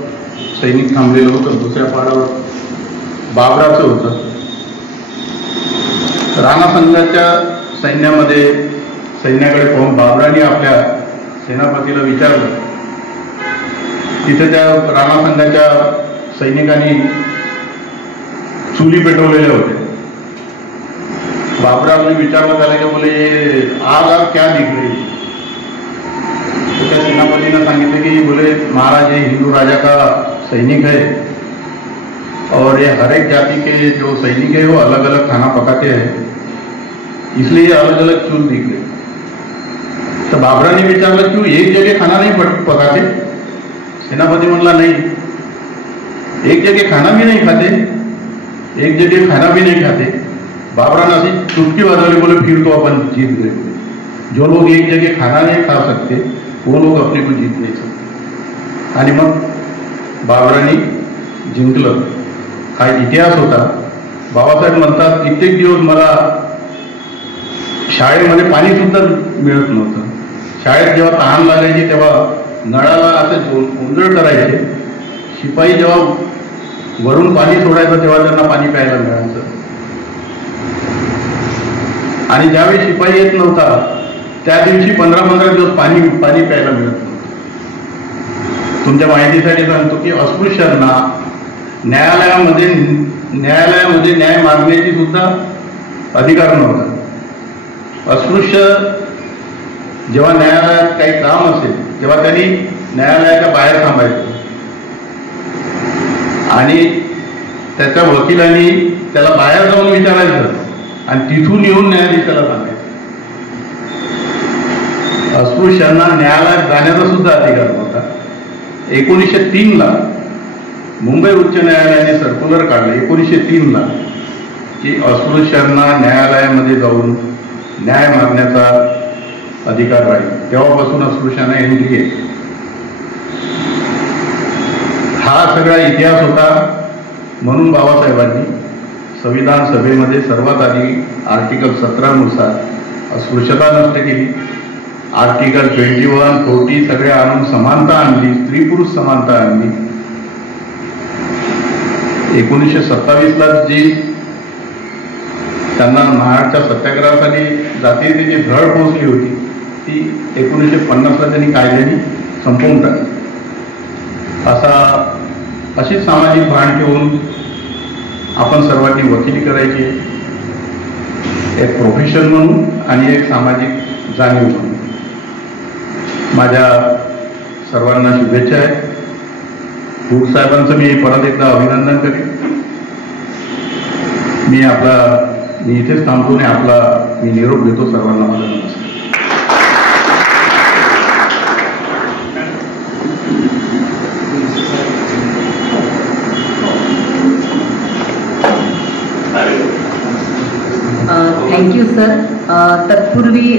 सैनिक थांबलेलं होतं, दुसऱ्या पहाडावर बाबराचं होतं. राणा संघाच्या सैन्याकडे पाहून बाबराने आपल्या सेनापतीला विचारलं. तिथे त्या राणा संघाच्या सैनिकांनी चुली पेटवलेल्या होत्या. बाबरावने विचारलं त्याला की बोले आग आग क्या दिख रही. तो त्या सेनापतीने सांगितलं की बोले महाराज ये हिंदू राजा का सैनिक है और ये हर एक जाति के जो सैनिक है वो अलग अलग खाना पकाते हैं, इसलिए अलग अलग चूल दिख रहे. तो बाबराने विचारलं क्यों एक जगह खाना नहीं पकाते. सेनापति म्हणला नहीं, एक जगह खाना भी नहीं खाते, एक जगह खाना भी नहीं खाते. बाबराने अशी चुटकी वाजवली, बोले फिर तो अपन जीत गए. जो लोग एक जगह खाना नहीं खा सकते वो लोग अपने को जीत नहीं सकते. आणि मग बाबराने जिंकलं. हा इतिहास होता. बाबासाहेब म्हणतात कित्येक दिवस मला शाळेमध्ये पाणी सुद्धा मिळत नव्हतं. शाळेत जेव्हा तहान लागायची तेव्हा नळाला असं गोंधळ करायचे. शिपाई जेव्हा वरून पाणी सोडायचं तेव्हा त्यांना पाणी प्यायला मिळायचं. आणि ज्यावेळी शिपाई येत नव्हता त्या दिवशी 15-15 दिवस पाणी प्यायला मिळत नव्हतं. तुमच्या माहितीसाठी सांगतो की अस्पृश्यांना न्यायालयामध्ये न्याय मागण्याची सुद्धा अधिकार नव्हता. अस्पृश्य जेव्हा न्यायालयात काही काम असेल तेव्हा त्यांनी न्यायालयाच्या बाहेर थांबायचं आणि त्याच्या वकिलांनी त्याला बाहेर जाऊन विचारायचं आणि तिथून येऊन न्यायाधीशाला सांगायचं. अस्पृश्यांना न्यायालयात जाण्याचा सुद्धा अधिकार नव्हता. 1903ला मुंबई उच्च न्यायालयाने सर्क्युलर काढलं 1903ला की अस्पृश्यांना न्यायालयामध्ये जाऊन न्याय मागण्याचा अधिकार राहील. तेव्हापासून अस्पृश्यांना एंट्री आहे. हा सगळा इतिहास होता. म्हणून बाबासाहेबांनी संविधान सभेमध्ये सर्वात आधी आर्टिकल 17 नुसार अस्पृश्यता नष्ट केली. आर्टिकल 21, 40 सगळे आणून समानता आणली, स्त्री पुरुष समानता आणली. 1927ला जी त्यांना महाडच्या सत्याग्रहासाठी जातीयतेची झळ पोहोचली होती ती 1950ला त्यांनी कायद्याने संपवून टाकली. अशीच सामाजिक भान ठेवून आपण सर्वांनी वकिली करायची, एक प्रोफेशन म्हणून आणि एक सामाजिक जाणीव म्हणून. माझ्या सर्वांना शुभेच्छा आहेत. भूक साहेबांचं मी परत एकदा अभिनंदन करेन. मी इथेच थांबतो आणि मी निरोप देतो. सर्वांना माझा नमस्कार. Thank you sir. तत्पूर्वी